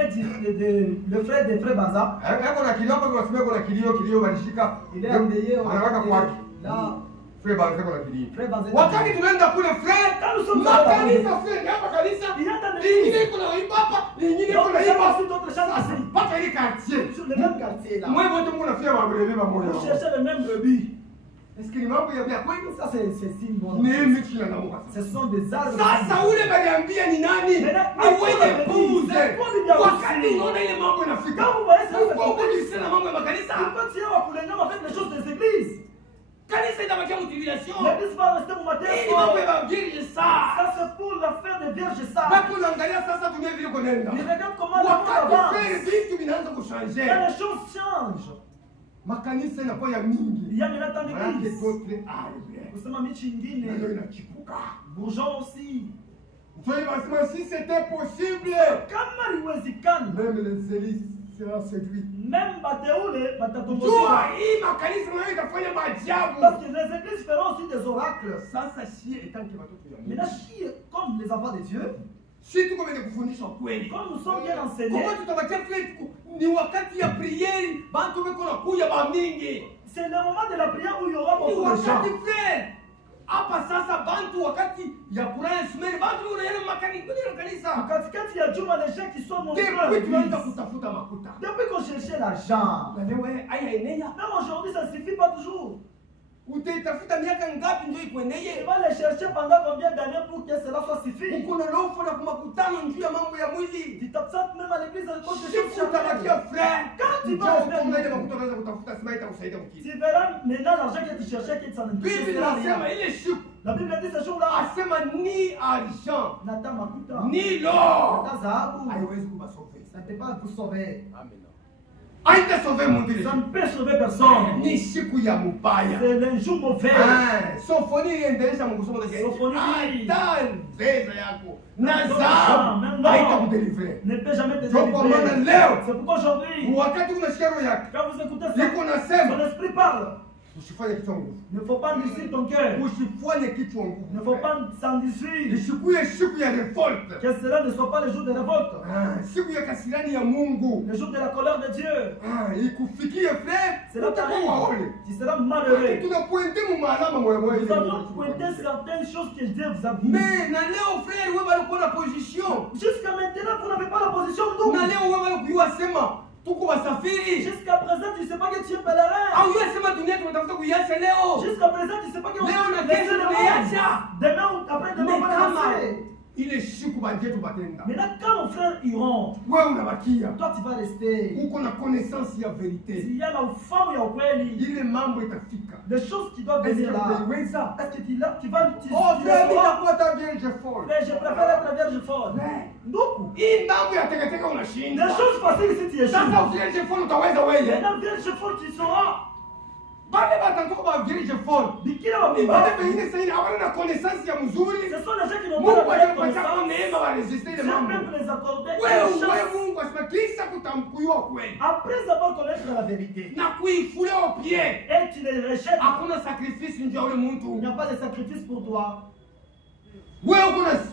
le frère de Frère Banza. Hapo na kilio hapo tunasema kuna kilio walishika. Ile amdeye anaweka kwake. Là Frère Banza kuna kilio. Frère Banza. Wakati tunaenda kule frère, makanisa frère, hapa kanisa. Lingine kuna imba hapa, lingine kuna imba sur d'autres chants. Paka ile quartier. Sur le même quartier là. Moi wote mko nafia mabrevi pamoja. Vous cherchez le même brebis. Est-ce que ni mambo ya kweli? Ça c'est signe bon. Ce sont des arbres. Sasa ule baliambia ni nani? Ni wewe puze. Wakati unaona ile mambo inafika. Quand vous voyez ça, pourquoi tu sais la mambo ya makanisa? Pourquoi tu es wa kulingana avec les choses des églises? Kanisa inabakia mutilation. L'église va rester mu mateso. Ni mambo ya vierge ça. Ça c'est pour l'affaire de vierge ça. Bako naangalia sasa dunia vile konenda. Regarde comment la monde avance. Wakati vitu vinaanza kuchanger. Quand les choses changent. Makanisa inakuwa ya mingi. Il y a maintenant tant d'églises. Kusema michi ingine ndio inachipuka. Bourgeon aussi. Si c'était possible, kama liwezekana, même les élites seront séduits. Même bateule batatongoza. Toi, hii makanisa nayo itafanya maajabu. Parce que les églises feront aussi des oracles. Sasa shie etanki watoto ya Mungu. Maintenant shie comme les enfants de Dieu. Si tuko wenye kufundisha kweli. Comme nous sommes bien enseignés. Comment tutabakia frère ni wakati ya prière, bantu beko na kuya ba mingi. C'est le moment de la prière où il y aura beaucoup de gens. Wakati frère. Hapa sasa bantu wakati ya Qur'an sumeni bantu unaenda makanisa. Katikati ya juma les gens qui sont nombreux. Depuis tunaanza kutafuta makuta. Depuis qu'on cherchait l'argent. Wewe aya enea. Même aujourd'hui ça ne suffit pas toujours. Utaitafuta miaka ngapi ndio ikueneye? Tu vas les chercher pendant combien d'années pour que cela soit suffi? Uko na lofu na kumakutano njuu ya mambo ya mwili. Tu t'absentes même à l'église à cause de Siku utabakia frère. Quand tu vas unaona ile makuta unaweza kutafuta sima itakusaidia kukiri. tu verras maintenant l'argent que tu cherchais qui s'en Bible inasema ile siku. La Bible dit ce jour-là. Asema ni argent. Nata makuta. Ni l'or. Nata dhahabu. Haiwezi kubasauver. Ça ne peut pas vous sauver. Amen. Aïe sauver mon Dieu. Ça ne peut sauver personne. Ni siku ya mubaya. C'est le jour mauvais. Sofoni iendelesha mkusoma na Sofoni. Veza yako. Nazaa. Haitakudelivrer. Ne peut jamais te délivrer. C'est pourquoi aujourd'hui. Wakati unasikia roho yako. Quand vous écoutez ça. Liko nasema. Ton esprit parle. Usifanye kitu nguvu. Ne faut pas endurcir ton cœur. Usifanye kitu nguvu. Ne faut pas s'endurcir. Isikuye siku ya revolte. Que cela ne soit pas le jour de révolte. Siku ya kasirani ya Mungu. Le jour de la colère de Dieu. Ikufikie frère. Cela t'arrive. Tu seras malheureux. Tunapointe mu maalama moya moya. Nous avons pointé certaines choses que Dieu vous a dit. Mais na leo frère wewe balikuwa na position. Jusqu'à maintenant vous n'avez pas la position d'où. Na leo wewe balikuwa sema tuko wasafiri. Jusqu'à présent tu sais pas que tu es pèlerin. Au yeye sema dunia tunatafuta kuiacha leo. Jusqu'à présent tu sais pas que leo na kesho tunaiacha. Demain ou après demain on va passer. Ile siku banje tubatenda. Maintenant quand nos frères iront, wewe unabakia. Toi tu vas rester. Uko na connaissance ya vérité. Il y a la ufahamu ya ukweli. Ile mambo itafika. Des choses qui doivent venir là. Est-ce que tu vas oh frère nitakuwa ta vierge folle. Mais je préfère être vierge folle. Ndugu, hii mambo ya teketeka unashinda. Des choses faciles si tu es sasa vierge folle utaweza wewe. Maintenant vierge folle tu sauras. Bale batantoka ba vierge folle. Bikira wa Mungu. Bale wengine sasa hawana na connaissance ya mzuri. Ce sont les gens qui n'ont pas la connaissance. Neema wa résister ile mambo. Je peux les accorder. Wewe Mungu asimamisha kutamkuywa kweli. Après avoir connaître la vérité. Na kuifulia au pied. Et tu les rejettes. Hakuna sacrifice ndio ule mtu. Il n'y a pas de sacrifice pour toi. Wewe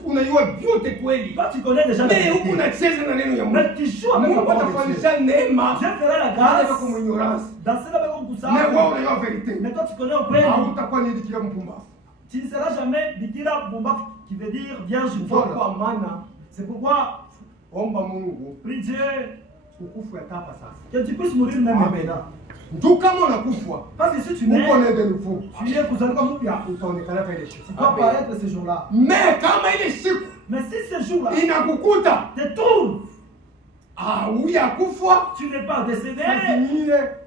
unajua vyote kweli. Toi tu connais déjà la vérité. Mais unacheza na neno ya Mungu. Mais tu joues avec Mungu atafanyisha neema. Dieu fera la grâce. Comme ignorance. Dans cela comme tout ça. Mais wewe unajua vérité. Mais toi tu connais au kweli. Hautakuwa ni dikira mpumbavu. Tu ne seras jamais bikira mpumbavu qui veut dire vierge folle. Kwa maana c'est pourquoi omba Mungu. Prie Dieu. Ukufu yatapa sasa. Que tu puisses mourir même maintenant. Ndio kama unakufa. Parce que si tu meurs, tu es kuzaliwa mpya. Utaonekana pale siku. Tu dois apparaître ce jour-là. Mais kama ile siku. Mais si ce jour-là inakukuta, te trouve. Uyakufa, tu n'es pas décédé.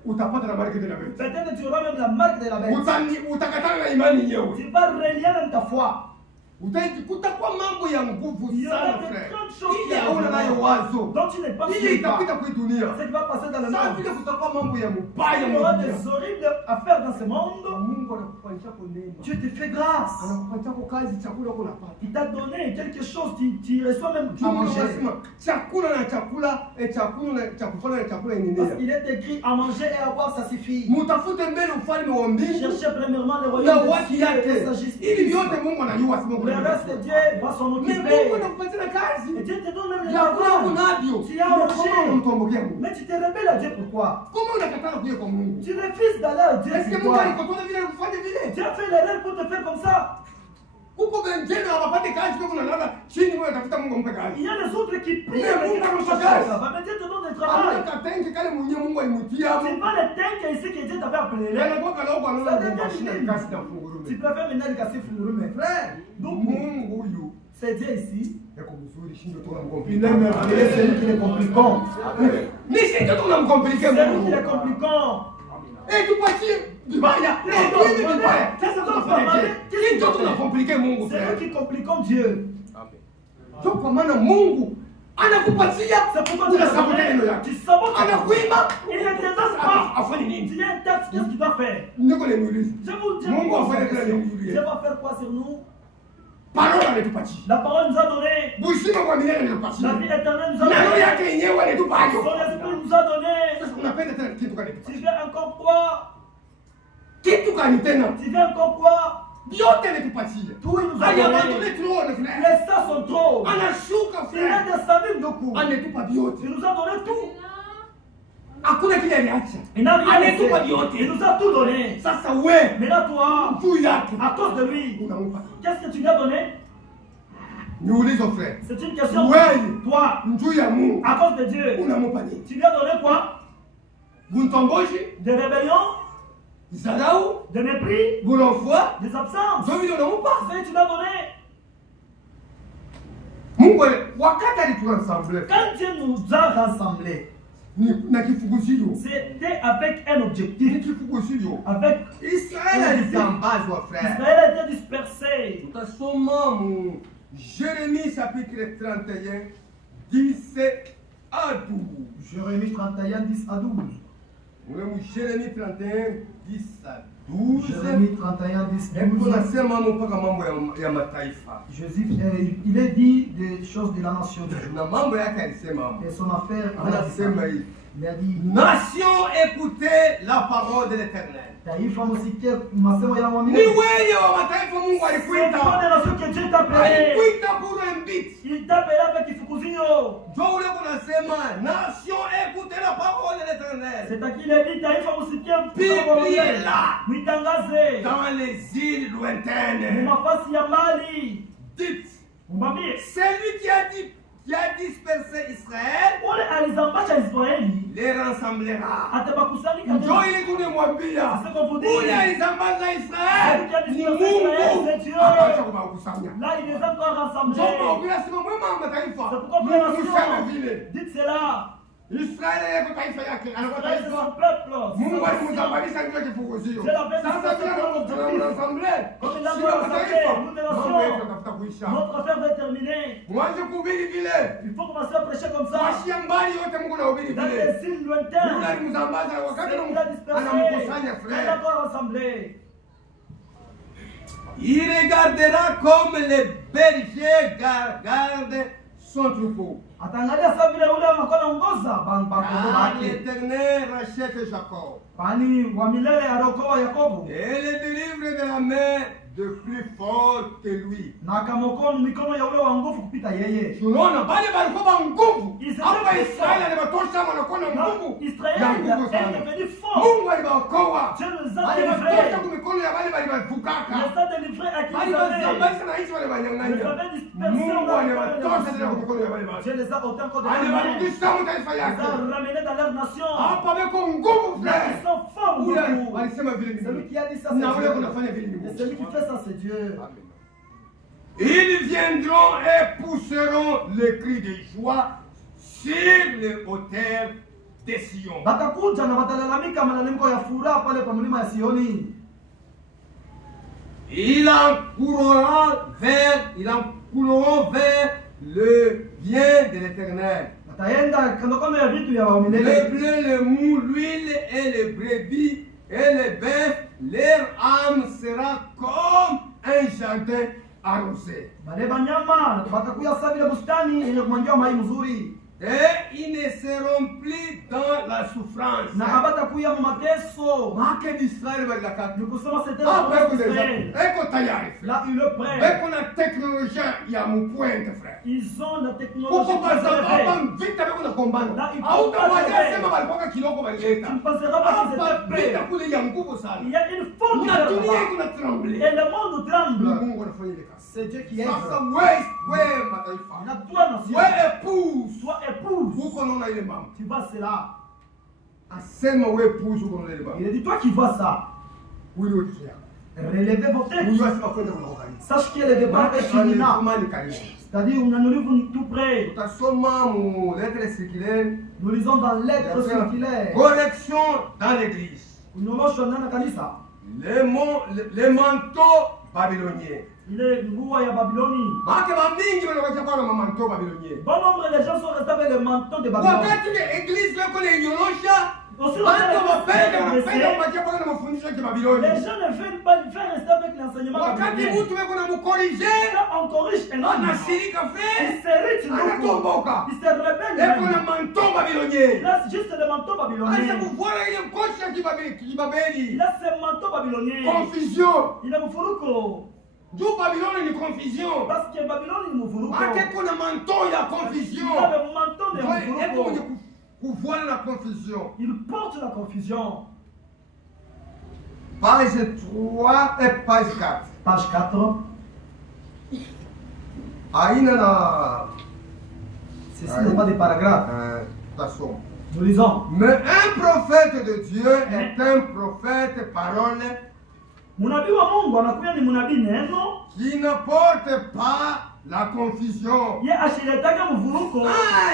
Utapata la marque de la bête. Peut-être tu auras même la marque de la bête. Utakatana na imani yenyewe. Tu vas relier même ta foi. Utaikuta kwa mambo ya nguvu sana frère. Ili hauna nayo wazo. Donc tu n'es pas ili itapita kwa dunia. Ce qui va passer dans le monde. Sasa vile kutakuwa mambo ya mbaya. Il y aura des horribles affaires dans ce monde. Mungu anakufanyisha kwa neema. Dieu te fait grâce. Anakupatia kwa kazi chakula uko unapata. Il t'a donné quelque chose, tu reçois même à manger. Chakula na chakula, chakula na chakula na chakula yenyewe. Parce qu'il est écrit à manger et à boire ça suffit. Mutafute mbele ufalme wa mbingu. Cherchez premièrement le royaume de Dieu et sa justice. Ili vyote Mungu anajua sema. Le reste Dieu va s'en occuper. Et Dieu te donne même les travaux. Tu as mangé. Mais tu te rebelles à Dieu pourquoi? Tu refuses d'aller à Dieu pourquoi? Dieu a fait l'erreur pour te faire comme ça. Il y a les autres qui prient mais qui n'ont pas de travail. Mais Dieu te donne des travail. Tu vas les tanks ici que Dieu t'avait appelé. Tu préfères maintenant le casser fou. Mais frère, donc c'est Dieu ici. Il est celui qui est compliquant. C'est lui qui est compliquant. Et tu c'est eux qui compliquent Dieu. Donc maana Mungu anakupatia tu sabotes. Il ne te donne pas. Tu as un texte, qu'est-ce qu'il doit faire? Je vous dis, Dieu va faire quoi sur nous? La parole nous a donné. La vie éternelle nous a donné. Son esprit nous a donné. Tu veux encore quoi? Tu veux encore quoi? Tout il nous a donné. Les stars sont trop. Il est descendu de coup. Il nous a donné tout. Il n'a rien laissé. Il nous a tout donné. Mais là toi, à cause de lui, qu'est-ce que tu lui as donné? C'est une question. Toi, à cause de Dieu, tu lui as donné quoi? Des rébellions? de mépris, des absences. C'est ce que tu l'as donné. Quand Dieu nous a rassemblés, c'était avec un objectif. Avec Israël était dispersé. Jérémie chapitre 31, 10 à 12. Jérémie 31, 10 à 12. Jérémie 31, 10 à 12. Jérémie 31, 10 à 12. Jésus, il est dit des choses de la nation de Juda. Et son affaire, il a dit, nation, écoutez la parole de l'Éternel. Taifa musikie Ni masemo ya mwamini. wewe wa mataifa Mungu alikuita. Alikuita pour un but. Il t'appelle avec kifukuzio. Ndio ule kunasema nation, écoutez la parole de l'Éternel. C'est à qui il dit taifa musikie Publiez là. Mwitangaze. Dans les îles lointaines. Mafasi ya mbali. Dites. Mwambie. C'est lui qui a dispersé Israël. Ule alizambasha Israeli. Les rassemblera. Atabakusanyika. Ndio ili kunemwambia. Ule alizambaza Israel. Ni Mungu. Ataacha kuwakusanya. Là il les a encore rassemblés. Ndio mwambia sema mwema wa mataifa. Mungu vile. Dites cela. Israeli yako taifa yake. Anakuwa Israël c'est taifa. son peuple. Mungu alimzambalisha ndio kifukuzio. Sasa bila tunamrasamble. Comme il a rassemblé, nous des nations. Tafuta kuisha. Notre affaire va terminer. Mwanze kuhubiri vile. Il faut commencer à prêcher comme ça. Washia mbali yote Mungu anahubiri Dans vile. les îles lointaines. Mungu alimzambaza wakati Il a dispersé. anamkusanya Il frère. a encore rassemblé. Il regardera comme les bergers gardent son troupeau. Atangalia sasa vile ule anakuwa anaongoza Car bake. l'Éternel rachète Jacob Kwani wa milele aliokoa Yakobo et le délivre de la main de plus fort que lui. na akamokoa mikono ya ule wa nguvu kupita yeye. Tunaona bale balikuwa nguvu. Israeli Hapa Israeli alibatosha wanakuwa na nguvu. Israël Ya nguvu est sana. devenu fort. Mungu alibaokoa. Dieu nous a Alibatosha délivrés. kwa mikono ya bale Il balibavukaka. les a délivrés à qui ils avaient. Alibazambaza na hizo wale banyang'anya. Mungu alibatosha tena kwa mikono ya bale bale. Dieu les a autant que délivrés. Alibarudisha mtaifa Les yake. a ramenés dans leur nation. Hapa beko nguvu Ils frère. sont forts. Ule beaucoup. alisema vile ni Celui Mungu. qui a dit ça, Na ule c'est Dieu. kunafanya vile ni Et Mungu. celui qui fait ça, c'est Dieu. Ils viendront et pousseront le cri de joie sur les hauteurs de Sion. Batakuja na batalalamika malalamiko ya furaha pale kwa mlima ya Sioni. Ils encouleront vers le bien de l'Éternel. Wataenda kando kando ya vitu ya wa Le milele. blé, le mou, l'huile et les brebis et les bœufs, leur âme sera comme un jardin arrosé. Bale banyama batakuya sasa vile bustani yenye kumwangiwa mai mzuri. Et ils ne seront plus dans la souffrance. Na habatakuya mu mateso. Make d'Israël balilaka. Ni kusema c'était Ah, la beko deja. Israël. Eko tayari. Là il est prêt. Beko na teknolojia ya mupointe frère. Ils ont la technologie. Kuko bazaba hapa vita beko na kombana. Là, il faut Hautawazia pas sema balikuwa kiloko balileta. Tu ne penseras pas qu'ils Hapa étaient vita prêts. kule ya nguvu Il sana. y a une forte Na guerre dunia là-bas. iko na tremble. Et le monde tremble. Mungu anafanya ile kazi. C'est Dieu qui Sasa aide. wewe mataifa. Na toi, nation, Wewe épouse. toi épouse, Huko naona ile mama. tu vois cela. Asema wewe épouse huko naona ile mama. Il a dit toi qui vois ça. Wewe ndio kia. Relevez vos têtes. Mungu asema kwenda kuna wakati. Sache que le départ est imminent. Kama ni karibu. C'est-à-dire on annule tout près. Utasoma mu lettre circulaire. Nous lisons dans l'être circulaire. Correction dans l'église. Unyolosho ndani ya kanisa. Les manteaux babyloniens. Ile nguo ya Babiloni. Maana mamingi wanakuja kwa na manteaux babyloniens. Bon nombre de gens sont restés avec le manteau de Babylone. Wakati l'église leko le nyorosha, Aussi, watu wapenda les kupatia kwa na mafundisho ya Babiloni. gens ne veulent pas faire rester avec l'enseignement Wakati babylonien. mtu weko na mkorije, Quand on corrige un homme, anashirika il frère, se rite beaucoup. anatomboka. Il se rebelle. Eko na manteaux babyloniens. Il a juste le manteau Acha babylonien. kuvuana ile mkoshi ya Il kibabeli. a ce manteau babylonien. Confusion. Il a Mufuruko. Juu Babylone ni confusion. Parce que Babylone est Mufuruko. Maana kuna manteau ya confusion. Il a le manteau de Eko mwenye Mufuruko. kuvuana na confusion. Il porte la confusion. Page 3 et page 4. Page 4. Aina na Ceci n'est pas des paragraphes. tasoma. Nous lisons. Mais un prophète de Dieu est un prophète, parole, Munabii wa Mungu anakuwa ni munabii neno qui ne porte pas la confusion. ye ashiletaka mvuruko.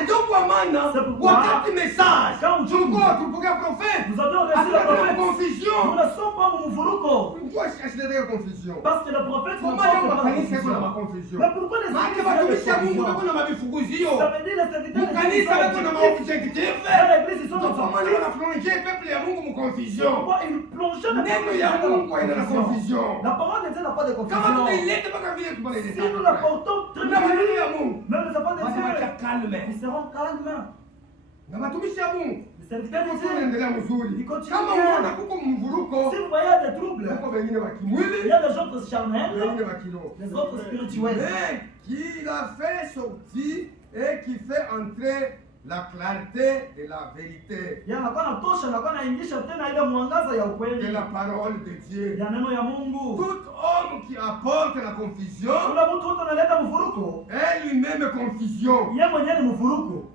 Ndio kwa maana wakati message tulikuwa tupokea prophète, Nous avons reçu le prophète. confusion. Nous ne sommes pas mu mvuruko. Mtu ashiletaka confusion. Parce que le prophète ne Comment porte leo pas la makanisa confusion. kuna confusion? Mais pourquoi les Maana églises watumishi wa Mungu sont wako na mabifuguzio. Ça veut dire les serviteurs de Kanisa wako na maobjectif. Dans l'église, ils sont Ndio kwa maana dans wanaflonger peuple ya Mungu mu confusion. pourquoi ils plongent le Neno ya Mungu haina na confusion. La parole de Dieu n'a pas de Kama confusion. tunaileta mpaka vile Si tunaileta. nous la portons très Na maneno bien, ya Mungu. même les enfants de Dieu, Calme. ils seront calmes. Na watumishi wa Mungu. Les serviteurs de Ndio Dieu, tunaendelea mzuri. ils continuent Kama bien. unaona kuko mvuruko, Si vous voyez des troubles, kuko wengine wa il kimwili, y a des gens charnels, wengine wa kiroho. les autres spirituels. Mais qui l'a fait sortir et qui fait entrer la clarté de la vérité, Yanakuwa natosha, anakuwa naingisha tena ile mwangaza ya de ukweli la parole de Dieu. ya neno ya Mungu. Tout homme qui apporte la confusion Kuna mtu wote analeta mvuruko, est lui-même confusion. yeye mwenyewe ni mvuruko.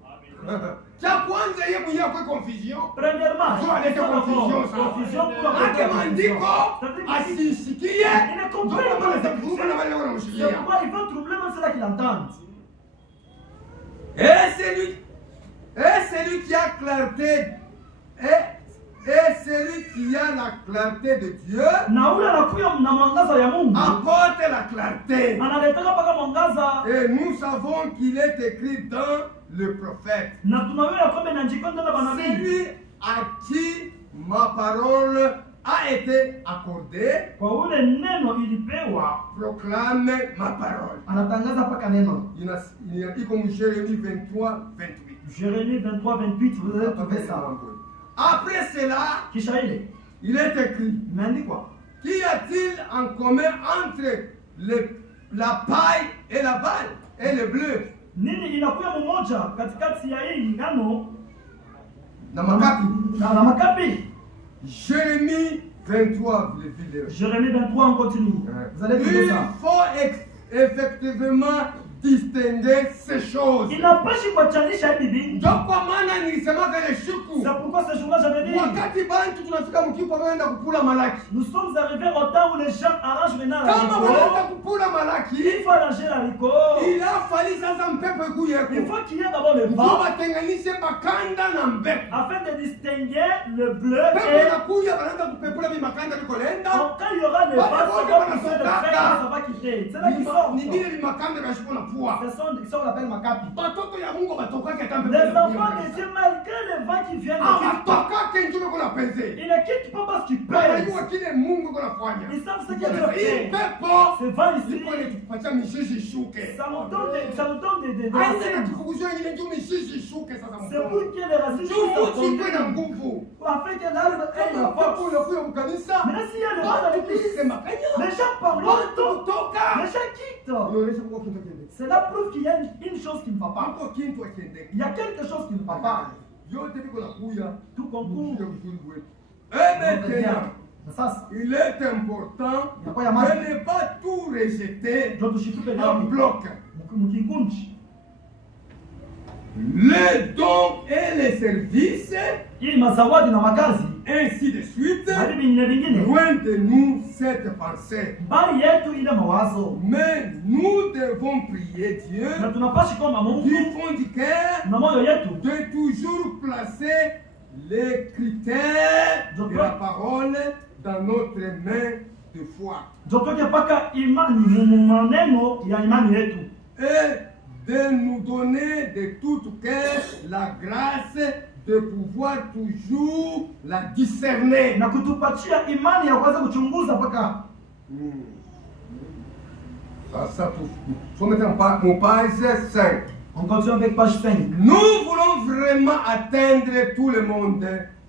Cha kwanza yeye mwenyewe kwa confusion. Premièrement, Ndio aleta confusion confusion sana. pour Ake maandiko asisikie. Il ne Ndio comprend kwa maana pas. atavuka na wale C'est wanamshikia. pourquoi il va troubler même ceux-là qui l'entendent. Et celui qui a clarté et celui qui a la clarté de Dieu Na ule anakuya na mwangaza ya Mungu, apporte la clarté. analetaka mpaka mwangaza. Et nous savons qu'il est écrit dans le prophète. Na tunaweza kwamba inaandikwa ndani ya manabii. Celui à qui ma parole a été accordée Kwa ule neno ilipewa, proclame ma parole. anatangaza mpaka neno. Iko mu Jérémie 23, 28. Jérémie 23, 28, vous allez trouver ça. Après cela, Kisha ile il est écrit: imeandikwa, qu'y a-t-il en commun entre la paille et la balle et le bleu? nini inakuya mmoja katikati ya hii ngano Na makapi. na makapi? Jérémie 23, le vidéo. Jérémie 23, on continue. Vous allez trouver Il ça. faut effectivement distinguer ces choses. Inapashi kuachanisha hii bibi. Ndio kwa maana nilisema ile siku C'est pourquoi ce jour-là j'avais dit, wakati bantu tunafika mkipo wanaenda kupula malaki. nous sommes arrivés au temps où les gens arrangent maintenant la Kama wanaenda haricot. kupula malaki, Il faut arranger la haricot. il a fallu sasa mpepo Il ikuyeko. faut qu'il y ait d'abord le Ndio vent watenganishe bakanda na mbepo. afin de distinguer le bleu Pepo et inakuja wanaenda kupepula bimakanda bikolenda. quand il y aura le vent, ça va pousser le frein, ça va quitter. C'est là qu'ils sortent. Ni vile bimakanda bashipo na pua. Ce sont ce qu'on appelle makapi. Batoto ya Mungu batokake tambe. Les enfants de Dieu, malgré le vent qui vient, Abatokake njoo kuna penze. ils ne quittent pas parce qu'ils Wanajua pèsent. kile Mungu kunafanya. Ils savent ce qu'il y a de Hii fait. pepo Ce vent ici, ilikuwa inatupatia mishishi ishuke. ça nous donne des Aende na racines. kifukuzio ingine njoo mishishi ishuke sasa C'est mkono. pour que les racines Njoo puissent uchikwe na tomber. nguvu. Afin que l'arbre ait Kama la pepo force. unakuya mkanisa. Maintenant, s'il y a le vent dans l'église, Sema kanya. les gens parlent, Watu kutoka. les gens quittent. Inaonyesha kuwa kitu kile. Cela prouve qu'il y a une chose qui ne va pas. Hapo kitu akiendeka. Il y a quelque chose qui ne va pas. Yote biko nakuya. Tout concourt. Kuja vizuri kwetu. Maintenant, Sasa il est important inakuwa ya maana de ne pas tout rejeter ndio tushitupe en leo bloc. mkikunji. Les dons et les services, Hii mazawadi na makazi ainsi de suite, hadi vingine vingine, loin de nous cette pensée. mbali yetu ile mawazo, Mais nous devons prier Dieu na tunapashi kwamba du Mungu fond du cœur na moyo yetu de toujours placer les critères de la parole dans notre main de foi. ndio tuweke mpaka imani mu maneno ya imani yetu, Et de nous donner de tout cœur la grâce de pouvoir toujours la discerner. na kutupatia imani ya kuweza kuchunguza mpaka. Ça, sommes mon page 5. On continue avec page 5. Nous voulons vraiment atteindre tout le monde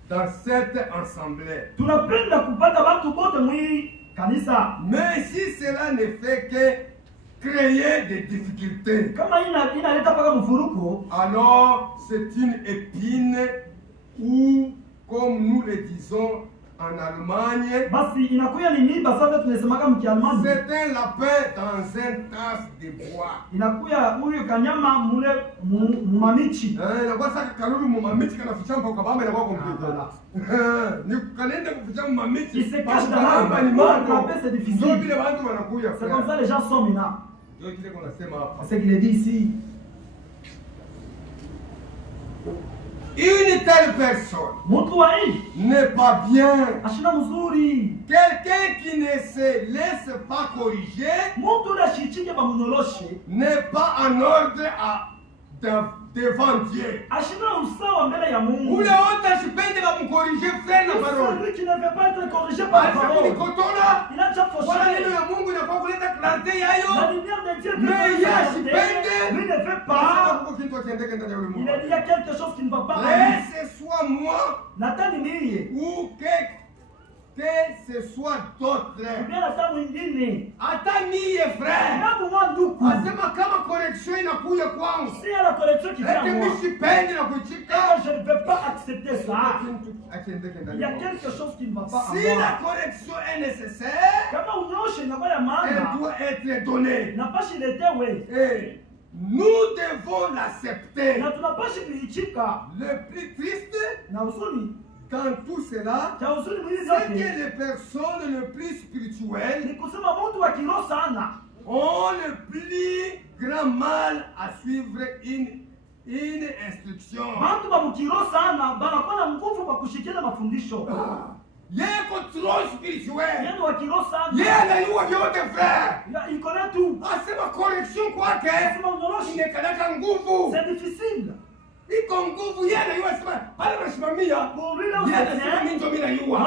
dans cette assemblée. Tunapenda kupata watu wote mwi kanisa. Mais si cela ne fait que créer des difficultés, Kama inaleta mpaka mfuruko, alors c'est une épine ou, comme nous le disons en Allemagne. Basi inakuya nini basa tunasemaka mkialemani. C'est un lapin dans un tasse de bois. Inakuya huyu kanyama mule mumamichi. Inakuwa saka kalulu mumamichi kana ficha kwa kabamba inakuwa kompyuta. Ni kanenda kuficha mumamichi. Il se cache dans la ni moto. C'est difficile. Ndio vile watu wanakuya. C'est comme ça les gens sont maintenant. Ndio kile qu'on nasema hapa. C'est qu'il est dit ici. Une telle personne n'est pas bien. Quelqu'un qui ne se laisse pas corriger n'est pas en ordre devant Dieu. Ule wote asipende kumkorije frère na parole. Celui qui ne veut pas être corrigé par la parole. Il a déjà fauché. Wala neno ya Mungu inakuwa kuleta clarté yayo. La lumière de Dieu mais yasipende. Lui ne veut pas. Il y a quelque chose qui ne va pas. Que ce soit moi ou que ce soit d'autres. Hata niye frère. Asema kama correction inakuja kwangu. Si la correction qui vient à moi. Sipendi na kuchika. Je ne veux pas accepter ça. Il y a quelque chose qui ne va pas. Si la correction est nécessaire, elle doit être donnée. Et nous devons l'accepter. Le plus triste, quand tout cela, c'est que les personnes les plus spirituelles ont le plus grand mal à suivre une instruction. Yeko trop spirituel. Yeye anajua vyote frère. Il connaît tout. Asema correction kwake. Inekalaka nguvu. C'est difficile. Iko nguvu yeye anajua sema pale anasimamia. Pour lui là où c'est moi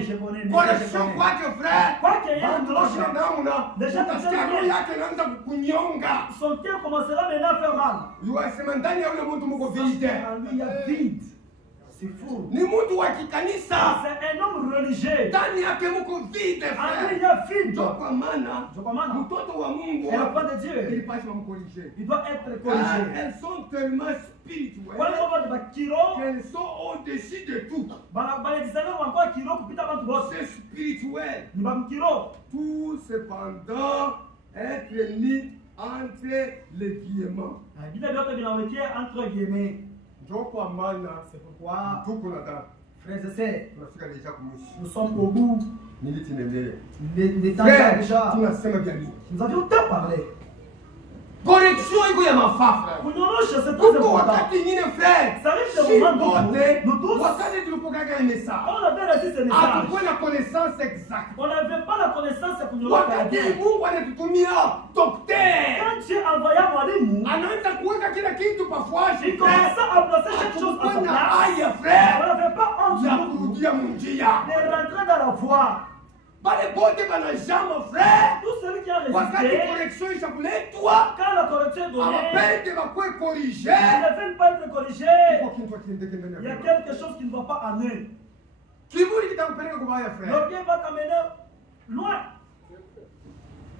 je connais. Correction kwake frère. Kwake yeye ndio namna. Déjà tasikia yake anaanza kukunyonga. Son cœur commencera maintenant à faire mal. Yeye ndani ya ule mtu mko vide. Il y a vide. C'est fou. Ni mtu wa kikanisa. C'est un homme religieux. Ndani yake mko vide frère. Il y a vide. Kwa maana mtoto wa Mungu c'est l'enfant de Dieu. Il passe à me corriger. Il doit être corrigé. Elles sont tellement spirituelles. Qu'elles sont au-dessus de tout. C'est spirituel. Tout cependant être mis entre les guillemets. C'est pourquoi, frères et sœurs, nous sommes au bout. Les temps déjà. Nous avions tant parlé. Correction iko ya mafafra. Kunyorosha c'est très important. Wakati nyingine frère. Ça arrive le moment nous tous. Wakati tulipokaka message. On avait reçu ce message. Hatukuwa na connaissance exacte. On n'avait pas la connaissance ya kunyorosha. Wakati Mungu anatutumia docteur. Quand Dieu envoya mwalimu, anaanza kuweka kila kitu pafwashi. Il commençait à placer chaque chose à sa place. Aïe frère. On n'avait pas honte ya kurudia munjia. de rentrer dans la voie. Bale bote banajama frère. Tout celui qui a résisté. Wakati correction ishakuletwa. Quand la correction est donnée. Abapende bakwe corriger. Il ne veut pas être corrigé. Il y a quelque chose qui ne va pas en eux. Kiburi kitakupeleka kubaya frère. L'orgueil va t'amener loin.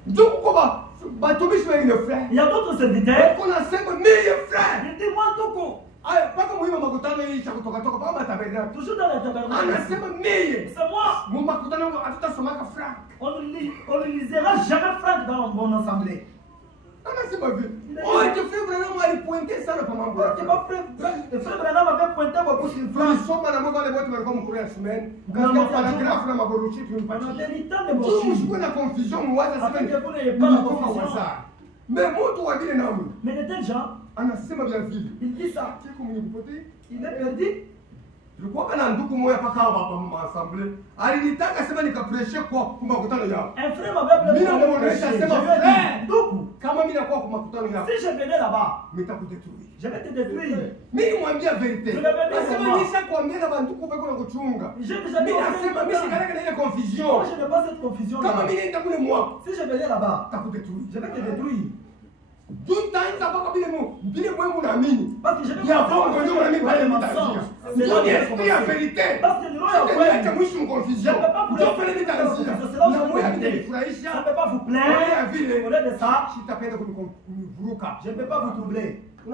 Ndugu kwa batumishi wengine frère. Il y a d'autres serviteurs. Kuna sema mie frère. Il dit moi Toko. Aya paka muhimu makutano hii cha kutoka kama matabena. Toujours dans la tabernacle. Anasema mie. C'est moi. Mu makutano hatutasomaka franc. On ne lisera jamais franc dans mon assemblée. Anasema vipi? Oh, tu frère Branham alipointer sana kwa mambo yake. Frère Branham avait pointé beaucoup sur franc. Soma na mambo wale wote walikuwa mkuru ya semaine. Kwa paragraph na maboruchi tulipatia. On na confusion mwaza sasa. Mais mtu wa vile namu. Mais de tels gens, anasema vya vile. Il dit ça. Il est perdu. Tulikuwa kana ndugu moja paka hapa assemblée. Alinitaka sema nikapreshe kwa makutano yao. Un frère m'avait appelé. Mimi namuonesha sema frère. Ndugu, kama mimi nakuwa kwa makutano yao. Si je venais là-bas, nitakudetruire. Je vais te détruire. Mimi mwambia verite. Nasema nisha kuambia na banduku bako na kuchunga. J'ai déjà dit. Mimi nasema mimi sikaleka na ile confusion. Moi je n'ai pas cette confusion. Kama mimi nenda kule mwako. Si je venais là-bas, nitakudetruire. Je vais te détruire. Tutaanza mpaka vile mwe mnaamini. Parce que je vais ya bongo ndio mnaamini pale mtazia. C'est l'esprit ya vérité. Parce que nous avons fait mwisho mconfusion. Ndio pale mtazia. Na mwe mtafurahisha. Ça ne peut pas vous plaire. Au lieu de ça, sitapenda kunivuruka. Je ne peux pas vous troubler. Nous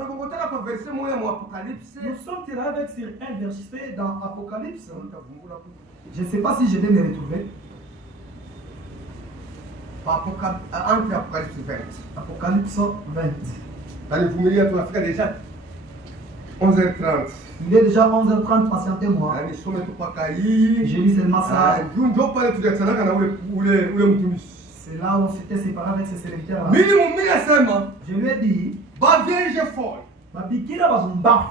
sommes tirés avec sur un verset dans Apocalypse. Je ne sais pas si je vais me retrouver. Entre Apocalypse 20. Apocalypse 20. Déjà 11h30. Il est déjà 11h30, patientez-moi. Je lis seulement ça. C'est là où on s'était séparé avec ses serviteurs. Je lui ai dit, Babikira Babumba.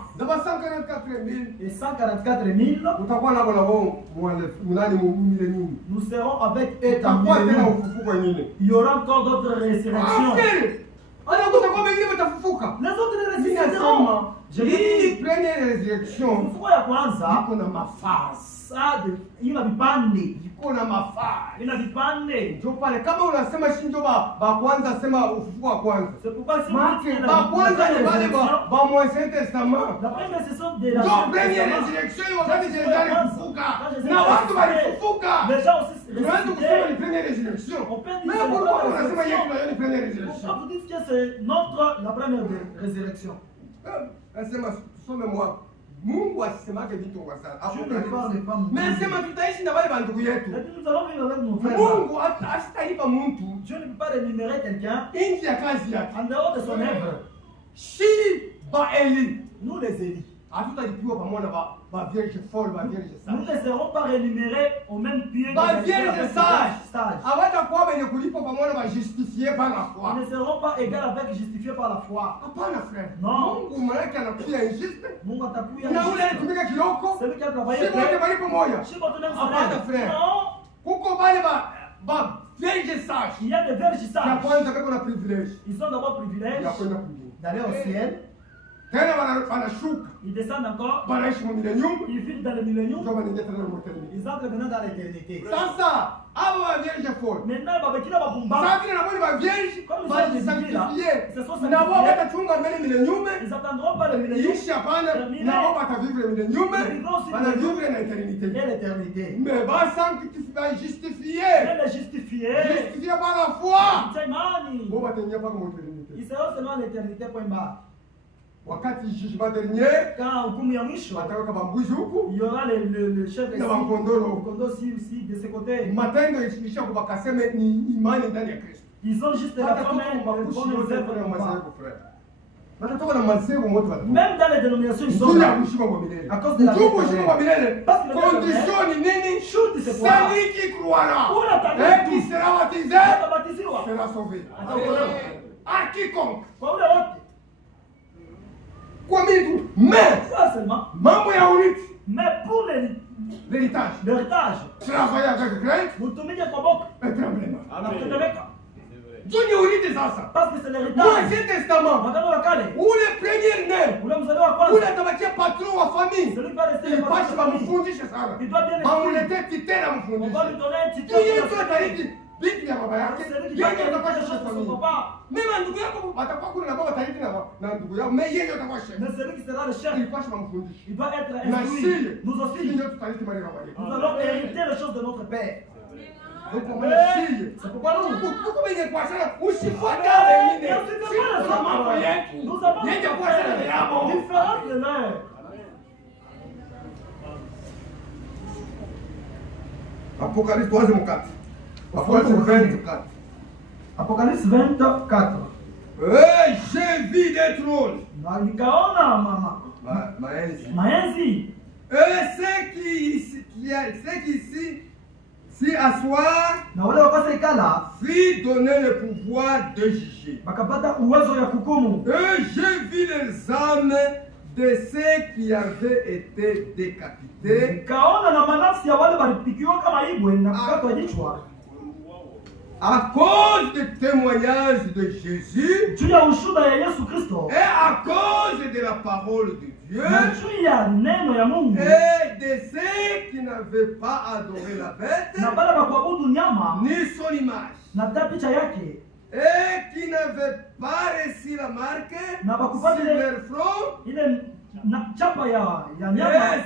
Et 144 000, nous serons avec eux dans le millénaire. Il y aura encore d'autres résurrections. Les autres résurrections. Je lui dis, première résurrection, pourquoi ya kwanza ina vipande ndio pale kama unasema shinjo ba kwanza sema ufufuko wa kwanza. C'est pourquoi si ba kwanza ni wale ba Ancien Testament. La première session de la première résurrection wakati Yesu alifufuka na watu walifufuka. Déjà aussi Tunaweza kusema ni première résurrection. Mais pourquoi unasema yeye ni première résurrection? Pourquoi vous dites que c'est la première résurrection? Nasema tusome mwa Mungu asisemake vitu kwa sana. Mais sema tutaishi na wale bandugu yetu. Mungu asitaipa mtu. Dieu ne peut pas rémunérer quelqu'un nje ya kazi yake. En dehors de son œuvre. Si ba Eli, nous les Eli, hatutalipiwa pamoja ba vierge folle, ba vierge sage. Nous ne serons pas rémunérés au même pied ba vierge sage. Hawatakuwa wenye kulipwa pamoja ba justifié par la foi. Ils ne seront pas égaux avec justifiés par la foi. Hapana frère. Non. Mungu malaki anakuya injuste. Mungu atakuya na ule anatumika kiloko. Celui qui a travaillé. Si wote balipo moja. Hapana frère. Non. Kuko bale ba vierge sage. Il y a des vierges sages. Ya kwanza kako na privilège. Ils ont d'abord privilège d'aller au ciel. Tena wanashuka. Ils descendent encore. Wanaishi mu millennium. Ils vivent dans le millennium. Ndio wanaingia tena mu eternité. Ils entrent maintenant dans l'éternité. Sasa abo ba vierge folle. Maintenant babakina babumba. Sasa vile na bali ba vierge ba sanctifié. Na wao watachunga mbele millennium. Ils attendront pas le millennium. Ishi hapana. Na wao watavivre millennium. Wanavivre na eternité. Et l'éternité. Mais ba sanctifié, ba justifié. Les justifié. Justifié par la foi. Imani. Wao wataingia pa mu eternité. Ils seront seulement l'éternité point barre. Wakati jugement dernier, quand hukumu ya mwisho, il y aura le chef de kondoo aussi de ce côté. Matendo isha kubakasema ni imani ndani ya Kristo. Ils ont juste la promesse de bonnes œuvres. Même dans les dénominations, ils sont là. À cause de la parce que condition ni nini? Celui qui croira et qui sera baptisé sera sauvé. À quiconque. Kwa mtu mais seulement mambo ya urithi mais pour l'héritage travailler avec crainte mutumike kwa boko et tremblement anatetemeka Juni urithi sasa parce que c'est l'héritage l'Ancien Testament wakati wa kale ule premier né ule mzaliwa wa kwanza ule atabakia patron wa famille celui qui va rester le patron wa mfundishe sana bamulete titera mfundishe on va lui donner un titre yeye tu atariki bibi ya baba yake yeye atakasha famille même ndugu yako atakuwa kuna baba tariki na ndugu yao mais yeye atakuwa chef mais celui qui sera le chef il passe bamfundishe il doit être instruit nous aussi ndio tutariki mali baba yetu nous allons hériter les choses de notre père. Donc on va le c'est pourquoi nous venir kwa sana usifuata wengine nous mambo yetu nous avons yeye kwa sana yao différentes de leur. Apocalypse 3:4. Apocalypse 24. Apocalypse 24. J'ai vu des trônes. Nikaona maenzi. Ceux qui s'y assoient, na wale wakasekala fit donner le pouvoir de juger. Bakapata uwezo ya kukumu. J'ai vu les âmes de ceux qui avaient été décapités. Nikaona na manafsi ya wale walipikiwa kama ibwe na kukatwa vichwa. À cause du témoignage de Jésus et à cause de la parole de Dieu et de ceux qui n'avaient pas adoré la bête ni son image et qui n'avaient pas reçu la marque sur leur front et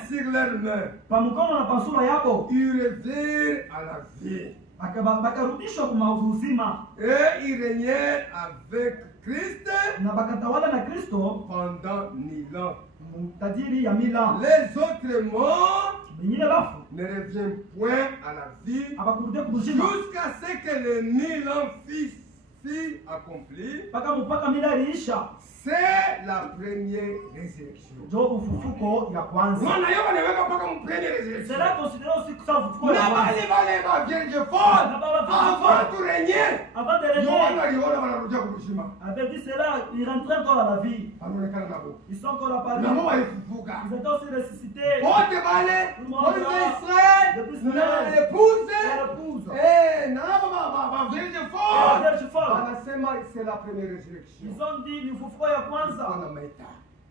sur leurs mains. Ils revinrent à la vie. Bakarudishwa kwa uzima et il régnait avec Christ na bakatawala na Kristo pendant 1000 ans. tajiri ya 1000 ans. Les autres morts Bengine bafu ne reviennent point à la vie abakurudia kubuzima jusqu'à ce que les 1000 ans fût accomplis. mpaka 1000 iliisha. C'est la première résurrection. Ndio ufufuko ya kwanza. Mwana yao anaweka mpaka première résurrection. C'est là considéré aussi que ça ufufuko ya Na kwanza. bale ba vierge folle. Avant tout régner. Avant de Yohana régner, aliona wanarudia kubuzima. avait dit cela, il rentrait encore à la vie. Anaonekana nabo. Ils sont encore apparus. Nabo walifufuka. Ils étaient aussi ressuscités. Wote bale wote Israël na l'épouse. Na ba vierge folle. Anasema c'est la première résurrection. Ils ont dit ufufuko ya kwanza. Wana maita.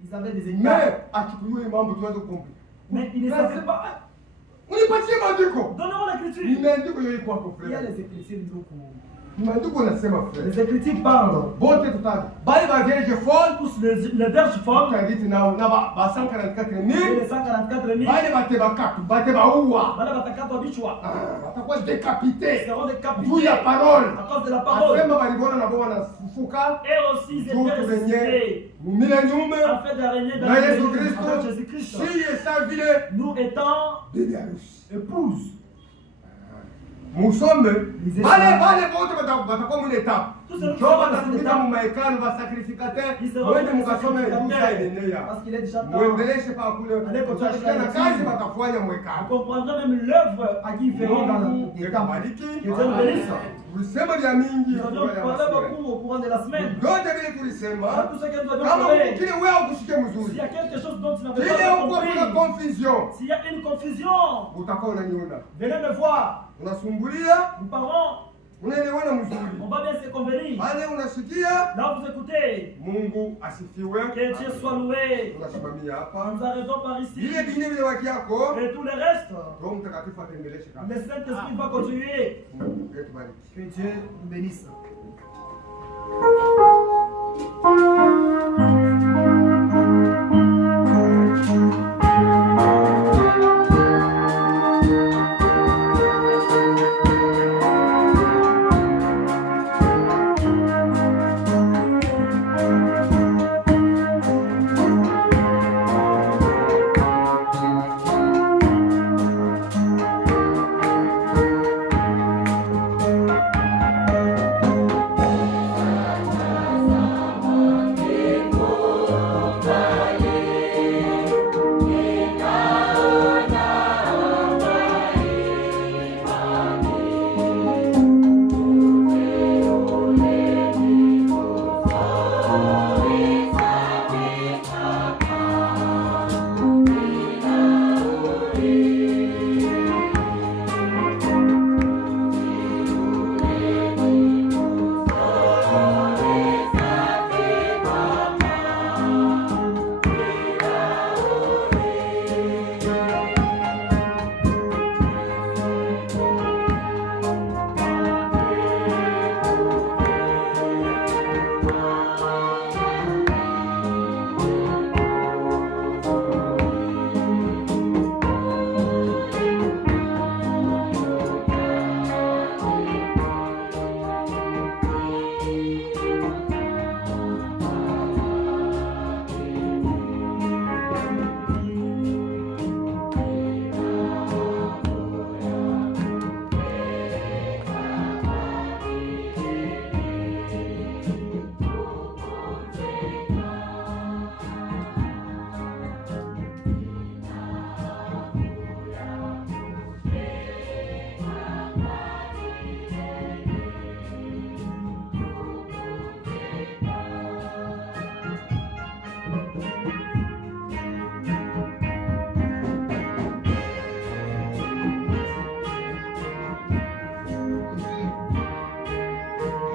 Ils avaient des Mais états. akikuyo mambo tuanze kukombe. Mais ils ne savaient pas. Unipatie maandiko. Donnez-moi l'écriture. Nimeandiko yoyi kwako Il y a frère. les écritures ndugu. Maandiko nasema frère. Les écritures parlent. Bote tutaje. Bali ba vierge folle Tous les verges folles. tukanditi nao na ba 144,000. Les 144 000. Bale bate bakatu, bate baua. Wale watakatwa vichwa. Watakuwa Ils décapités. seront Juu décapités ya parole. à cause de la parole. Asema balibona nabo wanafufuka. Et aussi ils Juu étaient tubenye ressuscités milenium afin de régner dans na le Yesu Jésus Kristo. Jésus-Christ. Si esa vile Nous étant bibi harusi. épouses. Musome Lisez bale ça. bale bote batakuwa mwile etape. Tous ceux qui Ndio sont batatumika dans mu maekano ba sacrificateur. Ils seront Mwende mukasome Yusa enenea. parce qu'il est déjà temps. Muendeleshe pa kule. Allez, Utasikia na kazi batafanya mwekano. Vous comprendrez même l'œuvre à qui ils feront dans Mungu les temps. ekubariki. Que Dieu nous bénisse. Tulisema vya mingi. Nous avions parlé beaucoup au courant de la semaine. Vyote vile À tulisema. tout ce que nous avions Kama parlé. kile wewe ukushike S'il mzuri. y a quelque chose dont tu n'avais Kile pas uko kuna compris, confusion. s'il y a une confusion, Utakuwa unaniona. venez me voir. Unasumbulia, Nous parlons, unaelewana mzuri. on va bien se convenir. Pale unasikia Là, vous écoutez. Mungu asifiwe. Que Dieu soit loué. Tunasimamia hapa. Nous arrêtons par Vile ici. vingine vile waki yako. Et tout le reste, Roho Mtakatifu atendeleshe le kabisa. Saint-Esprit va continuer. Mungu etubariki. Que Dieu nous bénisse.